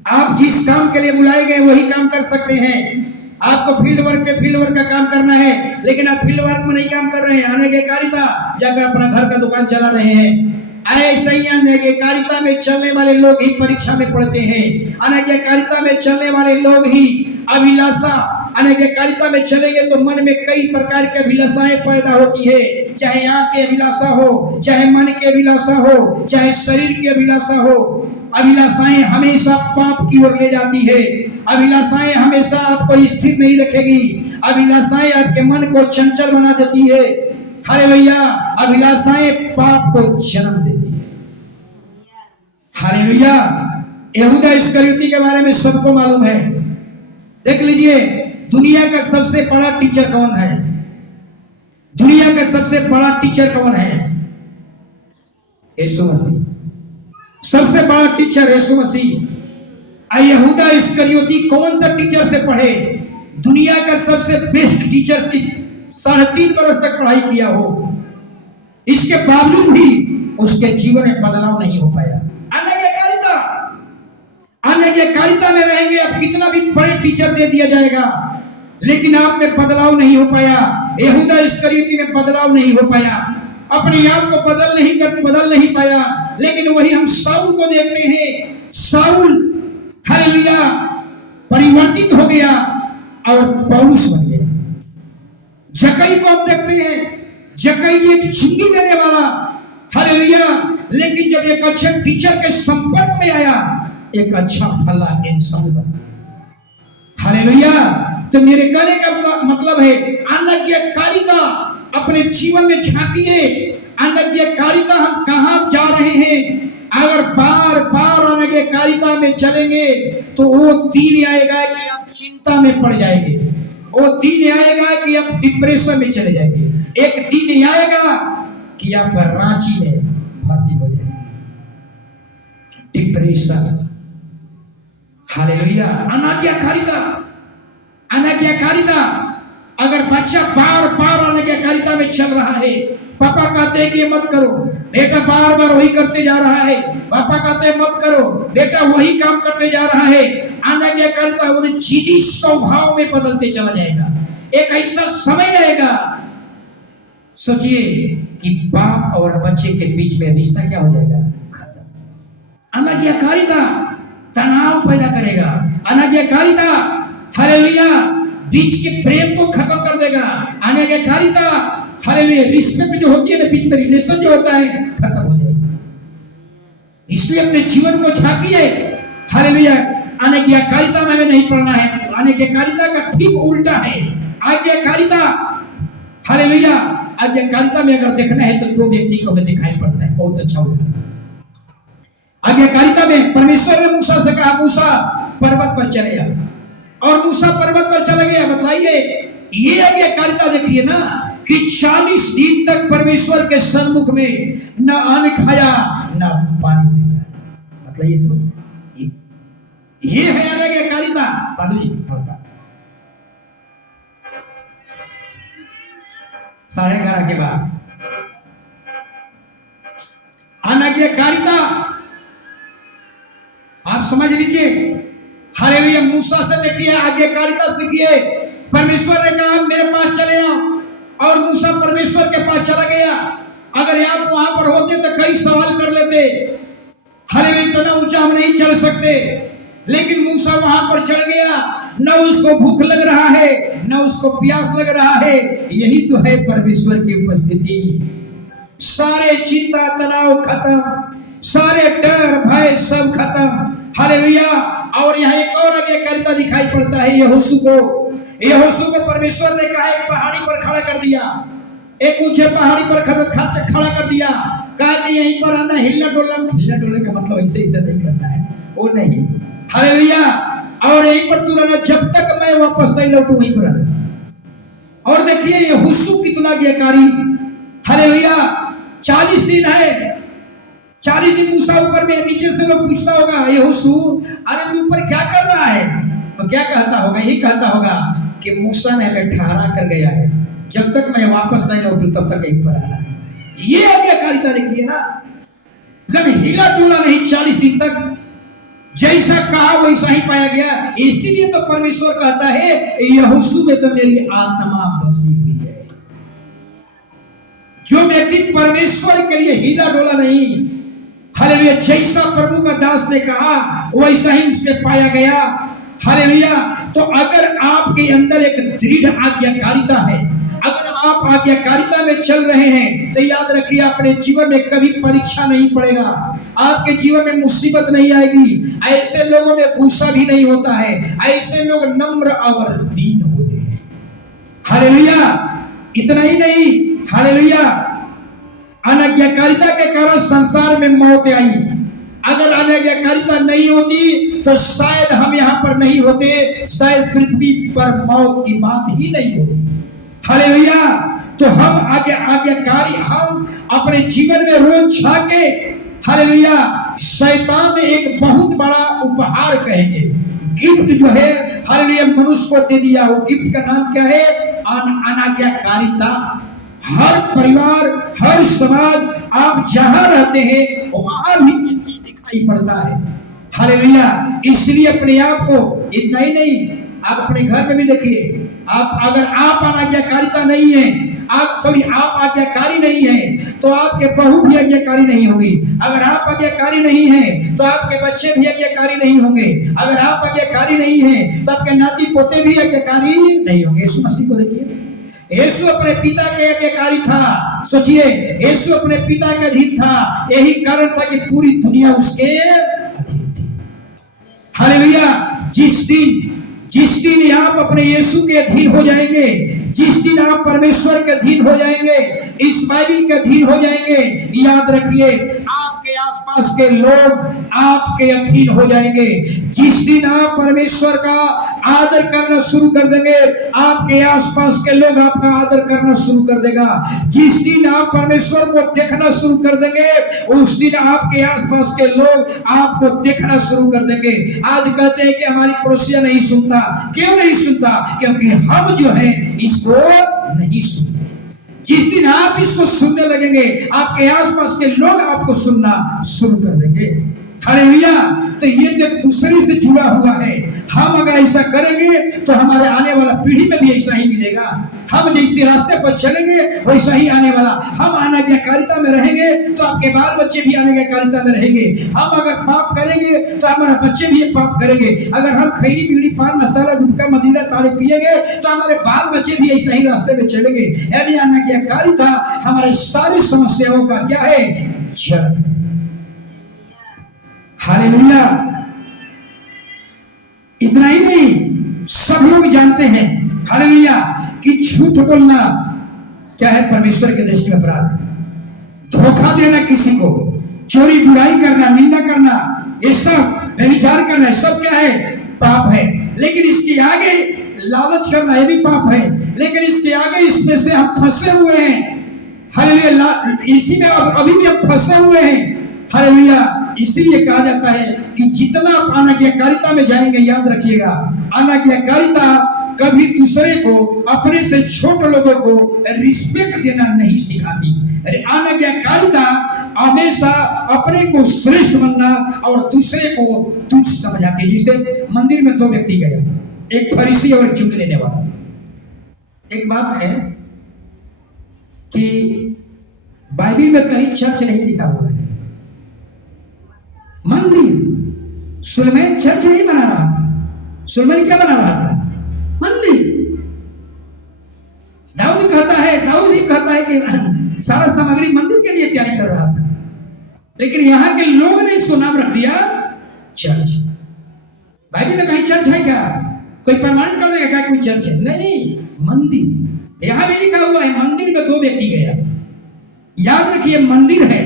आप जिस काम के लिए बुलाए गए वही काम कर सकते हैं। आपको फील्ड वर्क का काम करना है, लेकिन आप फील्ड वर्क में नहीं काम कर रहे हैं, अनाज्ञाकारिता जाकर अपना घर का दुकान चला रहे हैं। ऐसे ही अनाज्ञाकारिता में चलने वाले लोग ही परीक्षा में पढ़ते हैं। अनाज्ञाकारिता में चलने वाले लोग ही अभिलाषा, अनाज्ञाकारिता में चलेंगे तो मन में कई प्रकार की अभिलाषाएं पैदा होती है, चाहे आंख की अभिलाषा हो, चाहे मन की अभिलाषा हो, चाहे शरीर की अभिलाषा हो। अभिलाषाएं हमेशा पाप की ओर ले जाती है। अभिलाषाएं हमेशा आपको स्थिर नहीं रखेगी। अभिलाषाएं आपके मन को चंचल बना देती है। हालेलुया। अभिलाषाएं पाप को जन्म देती है। हालेलुया। यहूदा इस्करियोती के बारे में सबको मालूम है। देख लीजिए, दुनिया का सबसे बड़ा टीचर कौन है? दुनिया का सबसे बड़ा टीचर कौन है? यीशु मसीह। सबसे बड़ा टीचर यीशु मसीह। यहूदा इस्करियोती कौन सा टीचर से पढ़े? दुनिया का सबसे बेस्ट टीचर की 3.5 बरस तक पढ़ाई किया हो, इसके बावजूद भी उसके जीवन में बदलाव नहीं हो पाया। अनाज्ञाकारिता, अनाज्ञाकारिता में रहेंगे, आप कितना भी बड़े टीचर दे दिया जाएगा, लेकिन आप में बदलाव नहीं हो पाया। यहूदा इस्करियोती में बदलाव नहीं हो पाया, अपने आप को बदल नहीं पाया। लेकिन वही हम शाऊल को देखते हैं। शाऊल हालेलुया परिवर्तित हो गया और पौलुस बन गया। जक्कई को आप देखते हैं, जक्कई एक जिंदगी देने वाला, हालेलुया, लेकिन जब एक अच्छे टीचर के संपर्क में आया, एक अच्छा भला इंसान बन गया। हालेलुया। तो मेरे कहने का मतलब है अनाज्ञाकारिता अपने जीवन में झांकिए। अनाज्ञाकारिता हम कहां जा रहे हैं? अगर बार बार अनाज्ञाकारिता में चलेंगे तो वो दिन आएगा कि आप चिंता में पड़ जाएंगे। वो दिन आएगा कि आप डिप्रेशन में चले जाएंगे। एक दिन आएगा कि आप रांची में भर्ती हो जाएंगे। डिप्रेशन। हालेलुया। अनाज्ञाकारिता, अनाज्ञाकारिता। अगर बच्चा बार बार अनाज्ञाकारिता में चल रहा है, पापा कहते हैं कि मत करो, बेटा बार बार वही करते जा रहा है, पापा कहते हैं मत करो, बेटा वही काम करते जा रहा है, अनाज्ञाकारिता उन्हें जिद्दी स्वभाव में बदलते चला जाएगा। एक ऐसा समय आएगा, सोचिए कि बाप और बच्चे के बीच में रिश्ता क्या हो जाएगा? खत्म। अनाज्ञाकारिता तनाव पैदा करेगा। अनाज्ञाकारिता हालेलुया बीच के प्रेम को खत्म कर देगा। अनाज्ञाकारिता हालेलुया रिस्पेक्ट जो होती है ना, बीच में रिलेशन जो होता है, खत्म हो जाएगा। इसलिए अपने जीवन को झांकिए। हालेलुया। अनाज्ञाकारिता में नहीं पड़ना है। अनाज्ञाकारिता का ठीक उल्टा है आज्ञाकारिता। हालेलुया। आज्ञाकारिता में अगर देखना है तो 2 व्यक्ति को हमें दिखाई पड़ता है, बहुत अच्छा होता है। आज्ञाकारिता में परमेश्वर ने मूसा से कहा, मूसा पर्वत पर चले जा, और मूसा पर्वत पर चला गया। बताइए, ये आज्ञाकारिता देखिए ना कि 40 दिन तक परमेश्वर के सन्मुख में न अन्न खाया न पानी पिया। मतलब ये है अनाज्ञाकारिता। साधु जी 11:30 के बाद अनाज्ञाकारिता आप समझ लीजिए। हालेलुया। मूसा से देखिए, आज्ञाकारिता सीखिए। परमेश्वर ने कहा मेरे पास चले आओ, और मूसा परमेश्वर के पास चला गया। अगर आप वहां पर होते तो कई सवाल कर लेते। हालेलुया। इतना ऊंचा हम नहीं चढ़ सकते, लेकिन मूसा वहां पर चढ़ गया, न उसको भूख लग रहा है न उसको प्यास लग रहा है। यही तो है परमेश्वर की उपस्थिति। सारे चिंता तनाव खत्म, सारे डर भय सब खत्म। हालेलुया। और यहाँ एक और आज्ञाकारिता दिखाई पड़ता है यहोशू को परमेश्वर ने कहा एक पहाड़ी पर खड़ा कर दिया, एक ऊंचे पहाड़ी पर खड़ा कर दिया। कहा कि यहीं पर आना, हिलना डोलने का मतलब ऐसे नहीं करना है, वो नहीं। हालेलुया। और यहीं पर तू रहना जब तक मैं वापस नहीं लौटूं, वहीं पर रहना। और देखिए यहोशू कितना आज्ञाकारी। हालेलुया। 40 दिन है, 40 दिन मूसा ऊपर में, नीचे से लोग पूछता होगा यहोशू अरे तू ऊपर क्या कर रहा है, तो क्या कहता होगा? यही कहता होगा कि मूसा ने हमें ठहरा कर गया है, जब तक मैं वापस नहीं लौटूं तब तक यहीं पर रहना है। ये आज्ञाकारिता देखिए ना, मतलब हिला डोला नहीं 40 दिन तक, जैसा कहा वैसा ही पाया गया। इसीलिए तो परमेश्वर कहता है यहोशू में तो मेरी आत्मा बसी हुई है। जो व्यक्ति परमेश्वर के लिए हिला डोला नहीं, हालेलुया, जैसा प्रभु का दास ने कहा वैसा ही उसमें पाया गया। हालेलुया। तो अगर आपके अंदर एक दृढ़ आज्ञाकारिता है, अगर आप आज्ञाकारिता में चल रहे हैं, तो याद रखिए अपने जीवन में कभी परीक्षा नहीं पड़ेगा, आपके जीवन में मुसीबत नहीं आएगी। ऐसे लोगों में गुस्सा भी नहीं होता है, ऐसे लोग नम्र और दीन होते हैं। हालेलुया। इतना ही नहीं, हालेलुया, अनाज्ञाकारिता के कारण संसार में मौत आई। अगर अनाज्ञाकारिता नहीं होती तो शायद हम यहाँ पर नहीं होते, शायद पृथ्वी पर मौत की बात ही नहीं होती। हालेलुया। तो हम आज्ञाकारी, हम अपने जीवन में रोज झाके, हालेलुया, शैतान ने एक बहुत बड़ा उपहार कहेंगे, गिफ्ट जो है हालेलुया मनुष्य को दे दिया। वो गिफ्ट का नाम क्या है? अनाज्ञाकारिता। हर परिवार, हर समाज, आप जहां रहते हैं वहां भी ये चीज दिखाई पड़ता है। हालेलुया। इसलिए अपने आप को, इतना ही नहीं, आप अपने घर में भी देखिए, अगर आप अनाज्ञाकारिता नहीं है, आप आज्ञाकारी नहीं है, तो आपके बहू भी आज्ञाकारी नहीं होगी। अगर आप आज्ञाकारी नहीं है तो आपके बच्चे भी आज्ञाकारी नहीं होंगे। अगर आप आज्ञाकारी नहीं है तो आपके नाती पोते भी आज्ञाकारी नहीं होंगे। यीशु मसीह को देखिए, यीशु अपने पिता के आज्ञाकारी था। सोचिए, यीशु अपने पिता के अधीन था, यही कारण था कि पूरी दुनिया उसके अधीन थी। हालेलुया। जिस दिन आप अपने यीशु के अधीन हो जाएंगे, जिस दिन आप परमेश्वर के अधीन हो जाएंगे, इस बाइबल के अधीन हो जाएंगे, याद रखिए आपके आसपास के लोग आपके अधीन हो जाएंगे। जिस दिन आप परमेश्वर का आदर करना शुरू कर देंगे, आपके आसपास के लोग आपका आदर करना शुरू कर देगा। जिस दिन आप परमेश्वर को देखना शुरू कर देंगे, उस दिन आपके आसपास के लोग आपको देखना शुरू कर देंगे। आज कहते हैं कि हमारी पड़ोसिया नहीं सुनता। क्यों नहीं सुनता? क्योंकि हम जो है इसको नहीं सुनते। जिस दिन आप इसको सुनने लगेंगे, आपके आसपास के लोग आपको सुनना शुरू कर देंगे। हालेलुया। तो ये एक दूसरे से जुड़ा हुआ है। हम अगर ऐसा करेंगे तो हमारे आने वाला पीढ़ी में भी ऐसा ही मिलेगा। हम जैसे रास्ते पर चलेंगे वैसा ही आने वाला। हम अनाज्ञाकारिता में रहेंगे तो आपके बाल बच्चे भी अनाज्ञाकारिता में रहेंगे। हम अगर पाप करेंगे तो हमारे बच्चे भी पाप करेंगे। अगर हम खैनी बीड़ी पान मसाला गुटखा मदिरा ताड़ी पिएंगे तो हमारे बाल बच्चे भी ऐसा ही रास्ते में चलेंगे। यानी अनाज्ञाकारिता हमारे सारी समस्याओं का क्या है? जड़। हालेलुया। इतना ही नहीं, सब लोग जानते हैं हालेलुया कि झूठ बोलना क्या है? परमेश्वर के दृष्टि में अपराध। धोखा देना किसी को, चोरी बुराई करना, निंदा करना, ये सब व्यभिचार करना, सब क्या है? पाप है। लेकिन इसके आगे लालच करना, ये भी पाप है। लेकिन इसके आगे इसमें से हम फंसे हुए हैं। हालेलुया। इसी में अभी भी हम फंसे हुए हैं। हालेलुया। इसीलिए कहा जाता है कि जितना आप अनाज्ञाकारिता में जाएंगे, याद रखिएगा अनाज्ञाकारिता कभी दूसरे को, अपने से छोटे लोगों को रिस्पेक्ट देना नहीं सिखाती। अनाज्ञाकारिता हमेशा अपने को श्रेष्ठ बनना और दूसरे को तुच्छ समझा के। जैसे मंदिर में 2 व्यक्ति गए, एक फरीसी और एक चुंगी लेने वाला। एक बात है कि बाइबल में कहीं चर्च नहीं लिखा हुआ है, मंदिर सुलेमान चर्च नहीं बना रहा था। सुलेमान क्या बना रहा था? मंदिर। दाऊद ही कहता है कि सारा सामग्री मंदिर के लिए तैयारी कर रहा था, लेकिन यहाँ के लोग ने इसको नाम रख दिया चर्च। बाइबल में कहीं चर्च है क्या? कोई प्रमाणित कर देगा क्या कोई चर्च है? नहीं, मंदिर। यहाँ भी लिखा हुआ है मंदिर में 2 व्यक्ति गया। याद रखिए मंदिर है,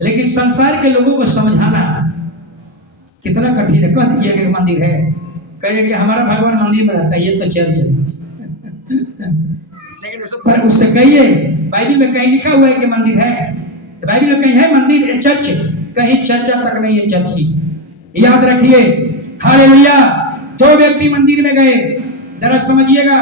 लेकिन संसार के लोगों को समझाना कितना कठिन है। कह दीजिए कि मंदिर है, कहिए कि हमारा भगवान मंदिर में रहता है, ये तो चर्च है। लेकिन उससे कहिए बाइबल में कहीं लिखा हुआ है कि मंदिर है? बाइबल में कहीं है मंदिर चर्च? कहीं चर्चा तक नहीं है चर्च की। याद रखिए, हालेलुया। 2 व्यक्ति मंदिर में गए। जरा समझिएगा,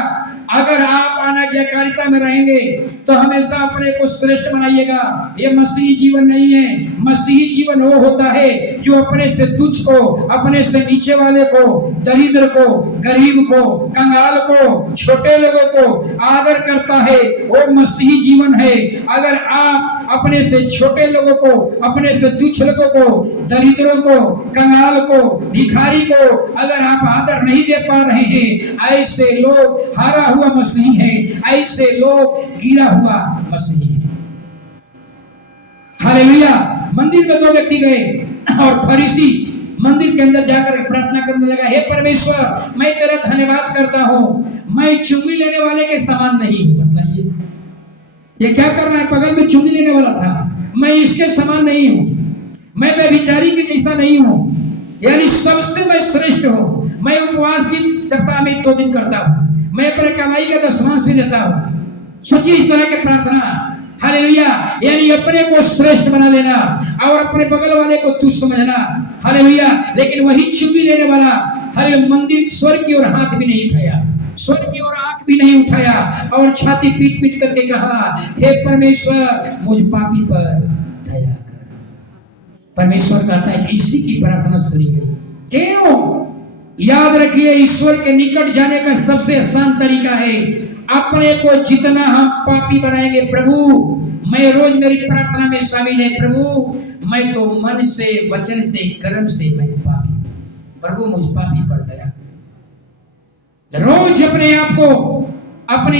अगर आप अनाज्ञाकारिता में रहेंगे तो हमेशा अपने को श्रेष्ठ बनाइएगा। ये मसीही जीवन नहीं है। मसीही जीवन वो होता है जो अपने से तुच्छ को, अपने से नीचे वाले को, दरिद्र को, गरीब को, कंगाल को, छोटे लोगों को आदर करता है, वो मसीही जीवन है। अगर आप अपने से छोटे लोगों को, अपने से तुच्छ लोगों को, दरिद्रों को, कंगाल को, भिखारी को अगर आप आदर नहीं दे पा रहे हैं, ऐसे लोग हारा हुआ मसीही है, ऐसे लोग गिरा हुआ मसीही है। हालेलुया। मंदिर में 2 व्यक्ति गए और फरीसी मंदिर के अंदर जाकर प्रार्थना करने लगा, हे परमेश्वर, मैं तेरा धन्यवाद करता हूँ, मैं चुंगी लेने वाले के समान नहीं हूँ। बताइए ये क्या कर रहा है? बगल में चुंगी लेने वाला था, मैं इसके समान नहीं हूँ, मैं व्यभिचारी के जैसा नहीं हूँ, यानी सबसे मैं श्रेष्ठ हूँ। मैं उपवास भी सप्ताह में 2 दिन करता हूँ, मैं अपने कमाई का 10वांश भी देता हूँ। सोचिए इस तरह के प्रार्थना। हालेलुया। यानी अपने को श्रेष्ठ बना लेना और अपने बगल वाले को तुच्छ समझना। हालेलुया। लेकिन वही चुंगी लेने वाला हालेलुया मंदिर स्वर्ग की ओर हाथ भी नहीं उठाया, स्वर्ग की ओर आंख भी नहीं उठाया और छाती पीट पीट करके कहा, हे परमेश्वर, मुझ पापी पर दया कर। परमेश्वर कहता है कि इसी की प्रार्थना सुनी गई। क्यों? याद रखिए, ईश्वर के निकट जाने का सबसे आसान तरीका है अपने को जितना हम पापी बनाएंगे। प्रभु, मैं रोज मेरी प्रार्थना में शामिल है, प्रभु मैं तो मन से, वचन से, कर्म से मैं पापी, प्रभु मुझ पापी पर दया कर। रोज अपने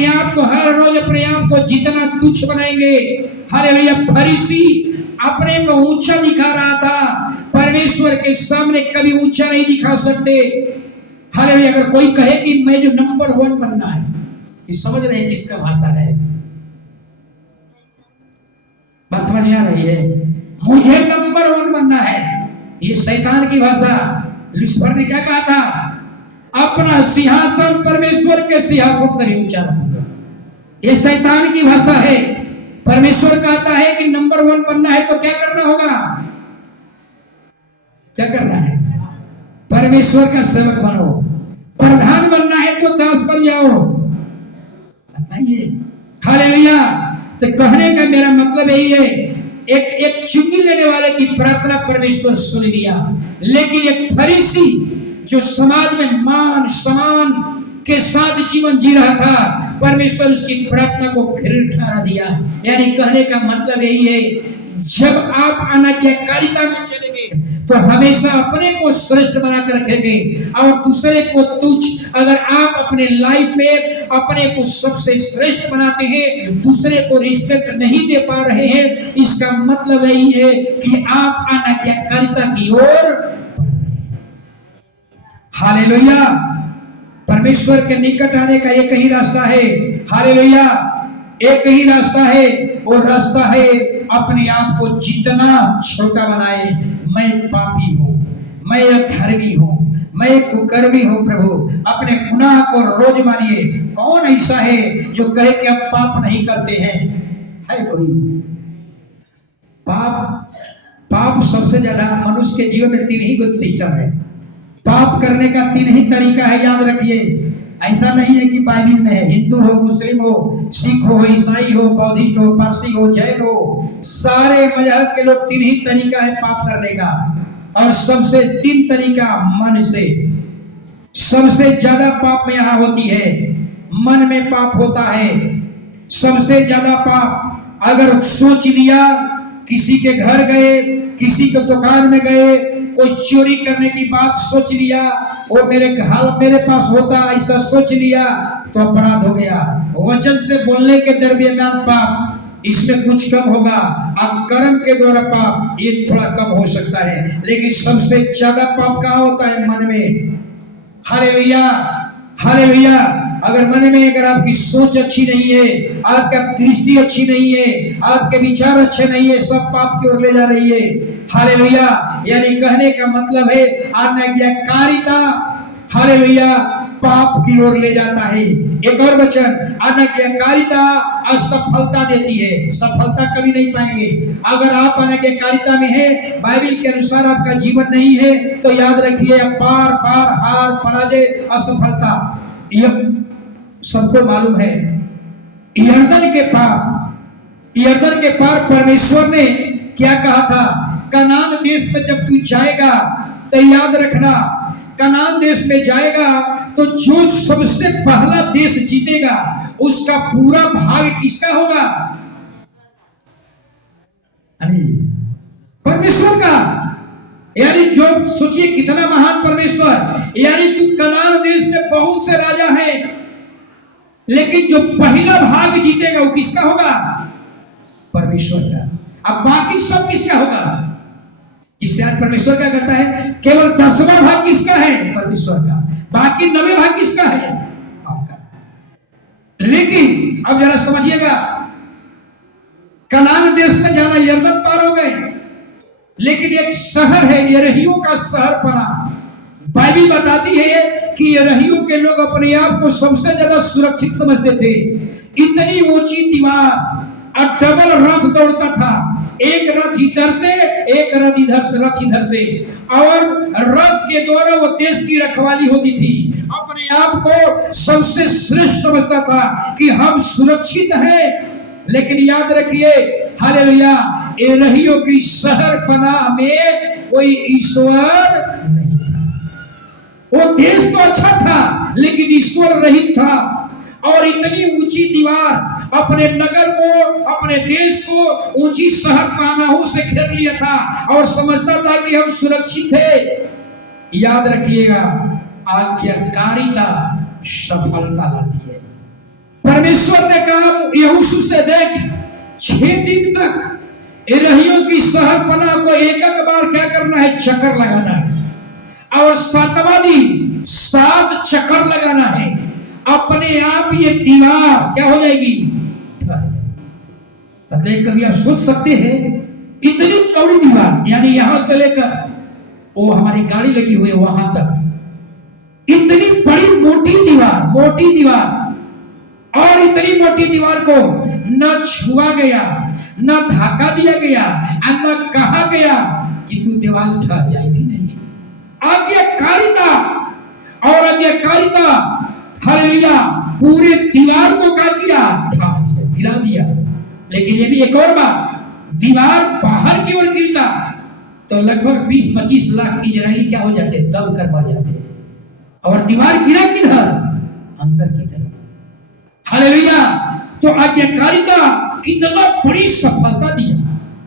आप को हर रोज अपने आप को जितना तुच्छ बनाएंगे। हालेलुया। फरीसी अपने को ऊंचा दिखा रहा था, परमेश्वर के सामने कभी ऊंचा नहीं दिखा सकते। हालेलुया। अगर कोई कहे कि मैं जो नंबर 1 बनना है, ये समझ रहे हैं किसका भाषा है? बात समझ में आ रही है? मुझे नंबर 1 बनना है, ये शैतान की भाषा। लूसीफर ने क्या कहा था? अपना सिंहासन परमेश्वर के सिंहासन से ऊंचा रखूंगा। ये शैतान की भाषा है। परमेश्वर कहता है कि नंबर 1 बनना है तो क्या करना होगा? क्या करना है? परमेश्वर का सेवक बनो। प्रधान बनना है तो दास बन जाओ। बताइए। हालेलुया। तो कहने का मेरा मतलब यही है, एक चुंगी लेने वाले की प्रार्थना परमेश्वर सुन लिया, लेकिन एक फरीसी जो समाज में मान सम्मान के साथ जीवन जी रहा था, परमेश्वर उसकी प्रार्थना को घृण ठहरा दिया। यानी कहने का मतलब यही है, जब आप अनाज्ञाकारिता में चलेंगे तो हमेशा अपने को श्रेष्ठ बनाकर रखेंगे और दूसरे को तुच्छ। अगर आप अपने लाइफ में अपने को सबसे श्रेष्ठ बनाते हैं, दूसरे को रिस्पेक्ट नहीं दे पा रहे हैं, इसका मतलब यही है कि आप अनाज्ञाकारिता की ओर बढ़ रहे हैं। हालेलुया। परमेश्वर के निकट आने का एक ही रास्ता है। हालेलुया। एक ही रास्ता है, और रास्ता है अपने आप को जितना छोटा बनाए। मैं पापी हूँ, मैं अधर्मी हूँ, मैं कुकर्मी हूँ। प्रभु अपने गुनाह को रोज मानिए। कौन ऐसा है जो कहे कि अब पाप नहीं करते हैं? है कोई? पाप सबसे ज्यादा मनुष्य के जीवन में 3 ही सिस्टम है। पाप करने का 3 ही तरीका है, याद रखिए। ऐसा नहीं है कि बाइबल में है, हिंदू हो, मुस्लिम हो, सिख हो, ईसाई हो, बौद्धिस्ट हो, पारसी हो, जैन हो, सारे मजहब के लोग 3 ही तरीका है पाप करने का। और सबसे 3 तरीका मन से। सबसे ज्यादा पाप में यहाँ होती है, मन में पाप होता है। सबसे ज्यादा पाप अगर सोच लिया, किसी के घर गए, किसी के दुकान में गए, कोई चोरी करने की बात सोच लिया, और मेरे पास होता, ऐसा सोच लिया तो अपराध हो गया। वचन से बोलने के दरमियान पाप, इसमें कुछ कम होगा। अब कर्म के द्वारा पाप ये थोड़ा कम हो सकता है, लेकिन सबसे ज्यादा पाप कहाँ होता है? मन में। Hallelujah, hallelujah. अगर मन में अगर आपकी सोच अच्छी नहीं है, आपका दृष्टि अच्छी नहीं है, आपके विचार अच्छे नहीं है, सब पाप की ओर ले जा रही है। हालेलुया। यानी कहने का मतलब है अनाज्ञाकारिता, हालेलुया, पाप की ओर ले जाता है। एक और वचन, अनाज्ञाकारिता असफलता देती है, सफलता कभी नहीं पाएंगे। अगर आप अनाज्ञाकारिता में हैं, बाइबल के अनुसार आपका जीवन नहीं है, तो याद रखिए बार बार हार, पराजय, असफलता। यह सबको मालूम है। यरदन के पार परमेश्वर ने क्या कहा था? कनान देश में जब तू जाएगा तो याद रखना, कनान देश में जाएगा तो जो सबसे पहला देश जीतेगा उसका पूरा भाग किसका होगा? परमेश्वर का। यानी जो सोचिए कितना महान परमेश्वर। यानी तू कनान देश में बहुत से राजा हैं, लेकिन जो पहला भाग जीतेगा वो किसका होगा? परमेश्वर का। अब बाकी सब किसका होगा? जिससे आज परमेश्वर क्या कहता है? केवल 10वां भाग किसका है? परमेश्वर का। बाकी 9वें भाग किसका है? आपका। लेकिन अब जरा समझिएगा, कनान देश में जाना, यरदन पार हो गए, लेकिन एक शहर है यरीहो का शहर बना। बाइबल बताती है कि यरीहो के लोग अपने आप को सबसे ज्यादा सुरक्षित समझते थे। इतनी ऊंची दीवार और डबल रथ दौड़ता था, एक रथ इधर से, एक रथ इधर से, और रथ के द्वारा वो देश की रखवाली होती थी। अपने आप को सबसे श्रेष्ठ समझता था कि हम सुरक्षित हैं। लेकिन याद रखिए, हालेलुया, यरीहो की शहर पनाह में कोई ईश्वर नहीं था। वो देश तो अच्छा था, लेकिन ईश्वर रहित था। और इतनी ऊंची दीवार अपने नगर को, अपने देश को ऊंची शहर पनाहों से घेर लिया था और समझता था कि हम सुरक्षित थे। याद रखिएगा, आज्ञाकारिता सफलता लाती है। परमेश्वर ने कहा यहोशू से, देख 6 दिन तक यरीहो की शहर पनाह को एक बार क्या करना है? चक्कर लगाना है। और 7वां दिन 7 चक्कर लगाना है। अपने आप ये दीवार क्या हो जाएगी? कभी आप सोच सकते हैं, इतनी चौड़ी दीवार, यानी यहां से लेकर वो हमारी गाड़ी लगी हुई है वहां तक, इतनी बड़ी मोटी दीवार, और इतनी मोटी दीवार को न छुआ गया, न धक्का दिया गया, न कहा गया कि तू दीवार उठा जाएगी। नहीं, आज्ञाकारिता। और आज्ञाकारिता, हालेलुया, पूरे दीवार को क्या किया? उठा दिया, गिरा दिया। लेकिन ये भी एक और बात, दीवार बाहर की ओर गिरता तो लगभग 20-25 लाख इजरायली क्या हो जाते? दब कर मर जाते। और दीवार गिरा किधर? अंदर की तरफ। हालेलुया। तो आज्ञाकारिता कितना बड़ी सफलता दिया।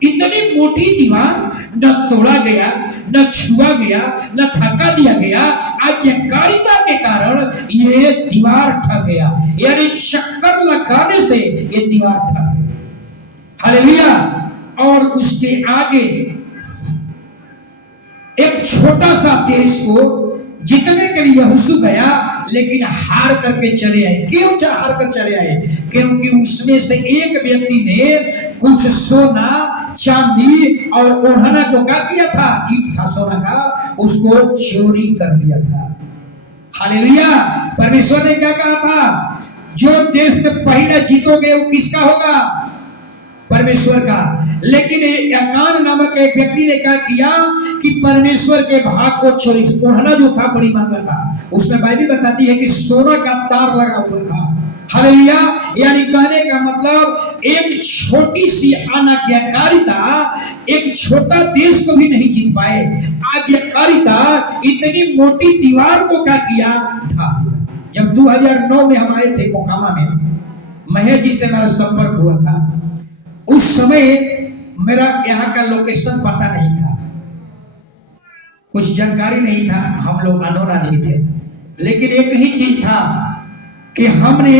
इतनी मोटी दीवार न तोड़ा गया, न छुआ गया, न धक्का दिया गया। आज्ञाकारिता के कारण ये दीवार ढह गया, यानी चक्कर लगाने से ये दीवार ढह गया। हालेलुया। और उसके आगे एक छोटा सा देश को जीतने के लिए यहोशू गया, लेकिन हार करके चले आए। क्यों हार कर चले आए? क्योंकि उसमें से एक व्यक्ति ने कुछ सोना, चांदी और ओढ़ना को क्या किया था? ईंट था सोना का, उसको चोरी कर लिया था। हालेलुया। परमेश्वर ने क्या कहा था? जो देश में पहले जीतोगे वो किसका होगा? परमेश्वर का। लेकिन याकान नामक एक व्यक्ति ने क्या किया कि परमेश्वर के भाग को चोरी, ओढ़ना जो था बड़ी महंगा था, उसमें बाइबल बताती है कि सोना का तार लगा हुआ था। हालेलुया। यानी कहने का मतलब एक छोटी सी अनाज्ञाकारिता एक छोटा देश को भी नहीं जीत पाए। आज्ञाकारिता इतनी मोटी दीवार को क्या किया? ढा दिया। जब 2009 में हम आए थे मोकामा में, महेश जी से मेरा संपर्क हुआ था। उस समय मेरा यहाँ का लोकेशन पता नहीं था। कुछ जानकारी नहीं था, हम लोग अनोन आदमी थे, लेकिन एक ही चीज था कि हमने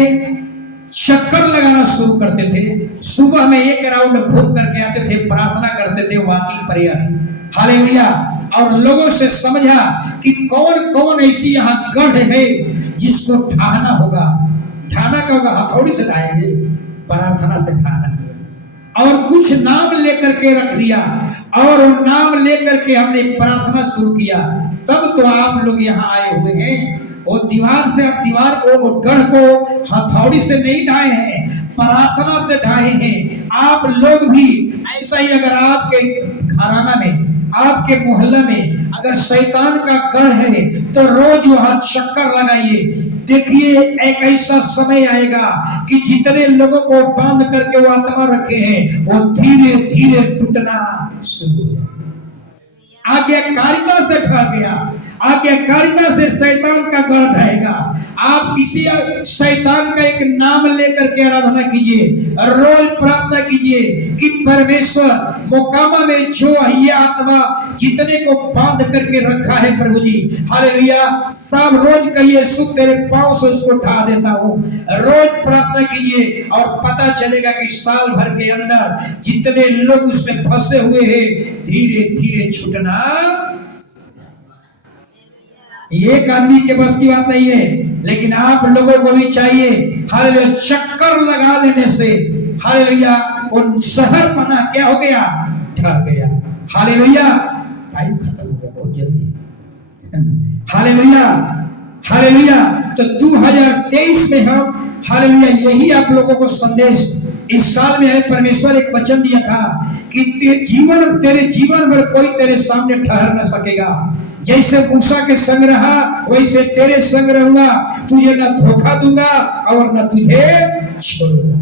चक्कर लगाना शुरू करते थे। सुबह में एक राउंड घूम करके आते थे, प्रार्थना करते थे, वॉकिंग प्रेयर, हालेलुया। और लोगों से समझा कि कौन कौन ऐसी यहाँ गढ़ है जिसको ढाना होगा। ढाना का होगा, हथौड़ी से ढाएंगे, प्रार्थना से ढाना। और कुछ नाम लेकर के रख दिया और नाम लेकर के हमने प्रार्थना शुरू किया। तब तो आप लोग यहाँ आए हुए हैं। वो दीवार से, आप दीवार को, वो गढ़ को हथौड़ी से नहीं ढाए हैं, प्रार्थना से ढाए हैं। आप लोग भी ऐसा ही, अगर आपके घराना में, आपके मोहल्ला में अगर शैतान का गढ़ है तो रोज वहां चक्कर लगाइए। देखिए एक ऐसा समय आएगा कि जितने लोगों को बांध करके वो आत्मा रखे हैं वो धीरे धीरे टूटना शुरू हो जाएगा। आज्ञाकारिता से ढह गया, आज्ञाकारिता से शैतान का गढ़ ढहेगा। आप किसी शैतान का एक नाम लेकर के आराधना कीजिए, रोज प्रार्थना कीजिए कि परमेश्वर मोकामा में जो ये आत्मा जितने को बांध करके रखा है प्रभु जी, हालेलुया, सब रोज कहिए सुख तेरे पांव से उसको ढा देता हूँ। रोज प्रार्थना कीजिए और पता चलेगा कि साल भर के अंदर जितने लोग उसमें फंसे हुए हैं धीरे धीरे छूटना। एक आदमी के बस की बात नहीं है, लेकिन आप लोगों को भी चाहिए, हालेलुया, चक्कर लगा लेने से, हालेलुया, उन शहर पना क्या हो गया, ठहर गया। हालेलुया, टाइम खत्म हो गया बहुत जल्दी। Hallelujah, hallelujah. तो 2023 में हम, हालेलुया, यही आप लोगों को संदेश इस साल में है। परमेश्वर एक वचन दिया था कि तेरे जीवन भर कोई तेरे सामने ठहर न सकेगा। जैसे मूसा के संग रहा वैसे तेरे संग रहूंगा, तुझे न धोखा दूंगा और न तुझे छोड़ूंगा।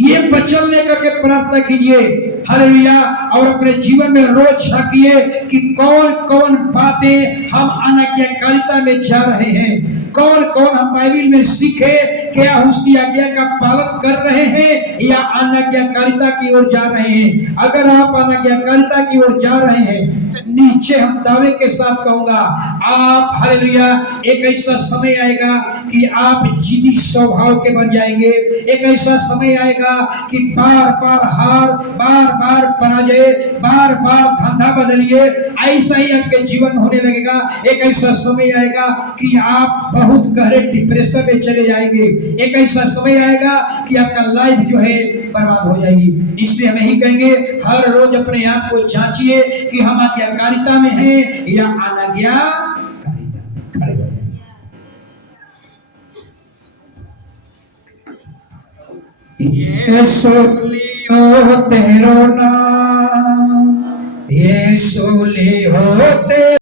ये वचन लेकर के प्रार्थना कीजिए, हालेलुया, और अपने जीवन में रोज झांकिए कि कौन कौन बातें हम अनाज्ञाकारिता में जा रहे हैं, कौन कौन हम बाइबल में सीखे, क्या उसकी आज्ञा का पालन कर रहे हैं या अनाज्ञाकारिता की ओर जा रहे हैं। अगर आप अनाज्ञाकारिता की ओर जा रहे हैं तो नीचे हम दावे के साथ कहूंगा, आप, हालेलुया, एक ऐसा समय आएगा कि आप जिद्दी स्वभाव के बन जाएंगे। एक ऐसा समय आएगा कि बार बार हार, बार बार पराजय, बार बार धंधा बदलिए, ऐसा ही आपके जीवन होने लगेगा। एक ऐसा समय आएगा कि आप बहुत गहरे डिप्रेशन में चले जाएंगे। एक ऐसा समय आएगा कि आपका लाइफ जो है बर्बाद हो जाएगी। इसलिए हम यही कहेंगे, हर रोज अपने आप को जांचिए कि हम आज्ञाकारिता में हैं या अनाज्ञाकारिता में। खड़े हो जाएं। यीशु लियो तेरो नाम, यीशु लियो तेरो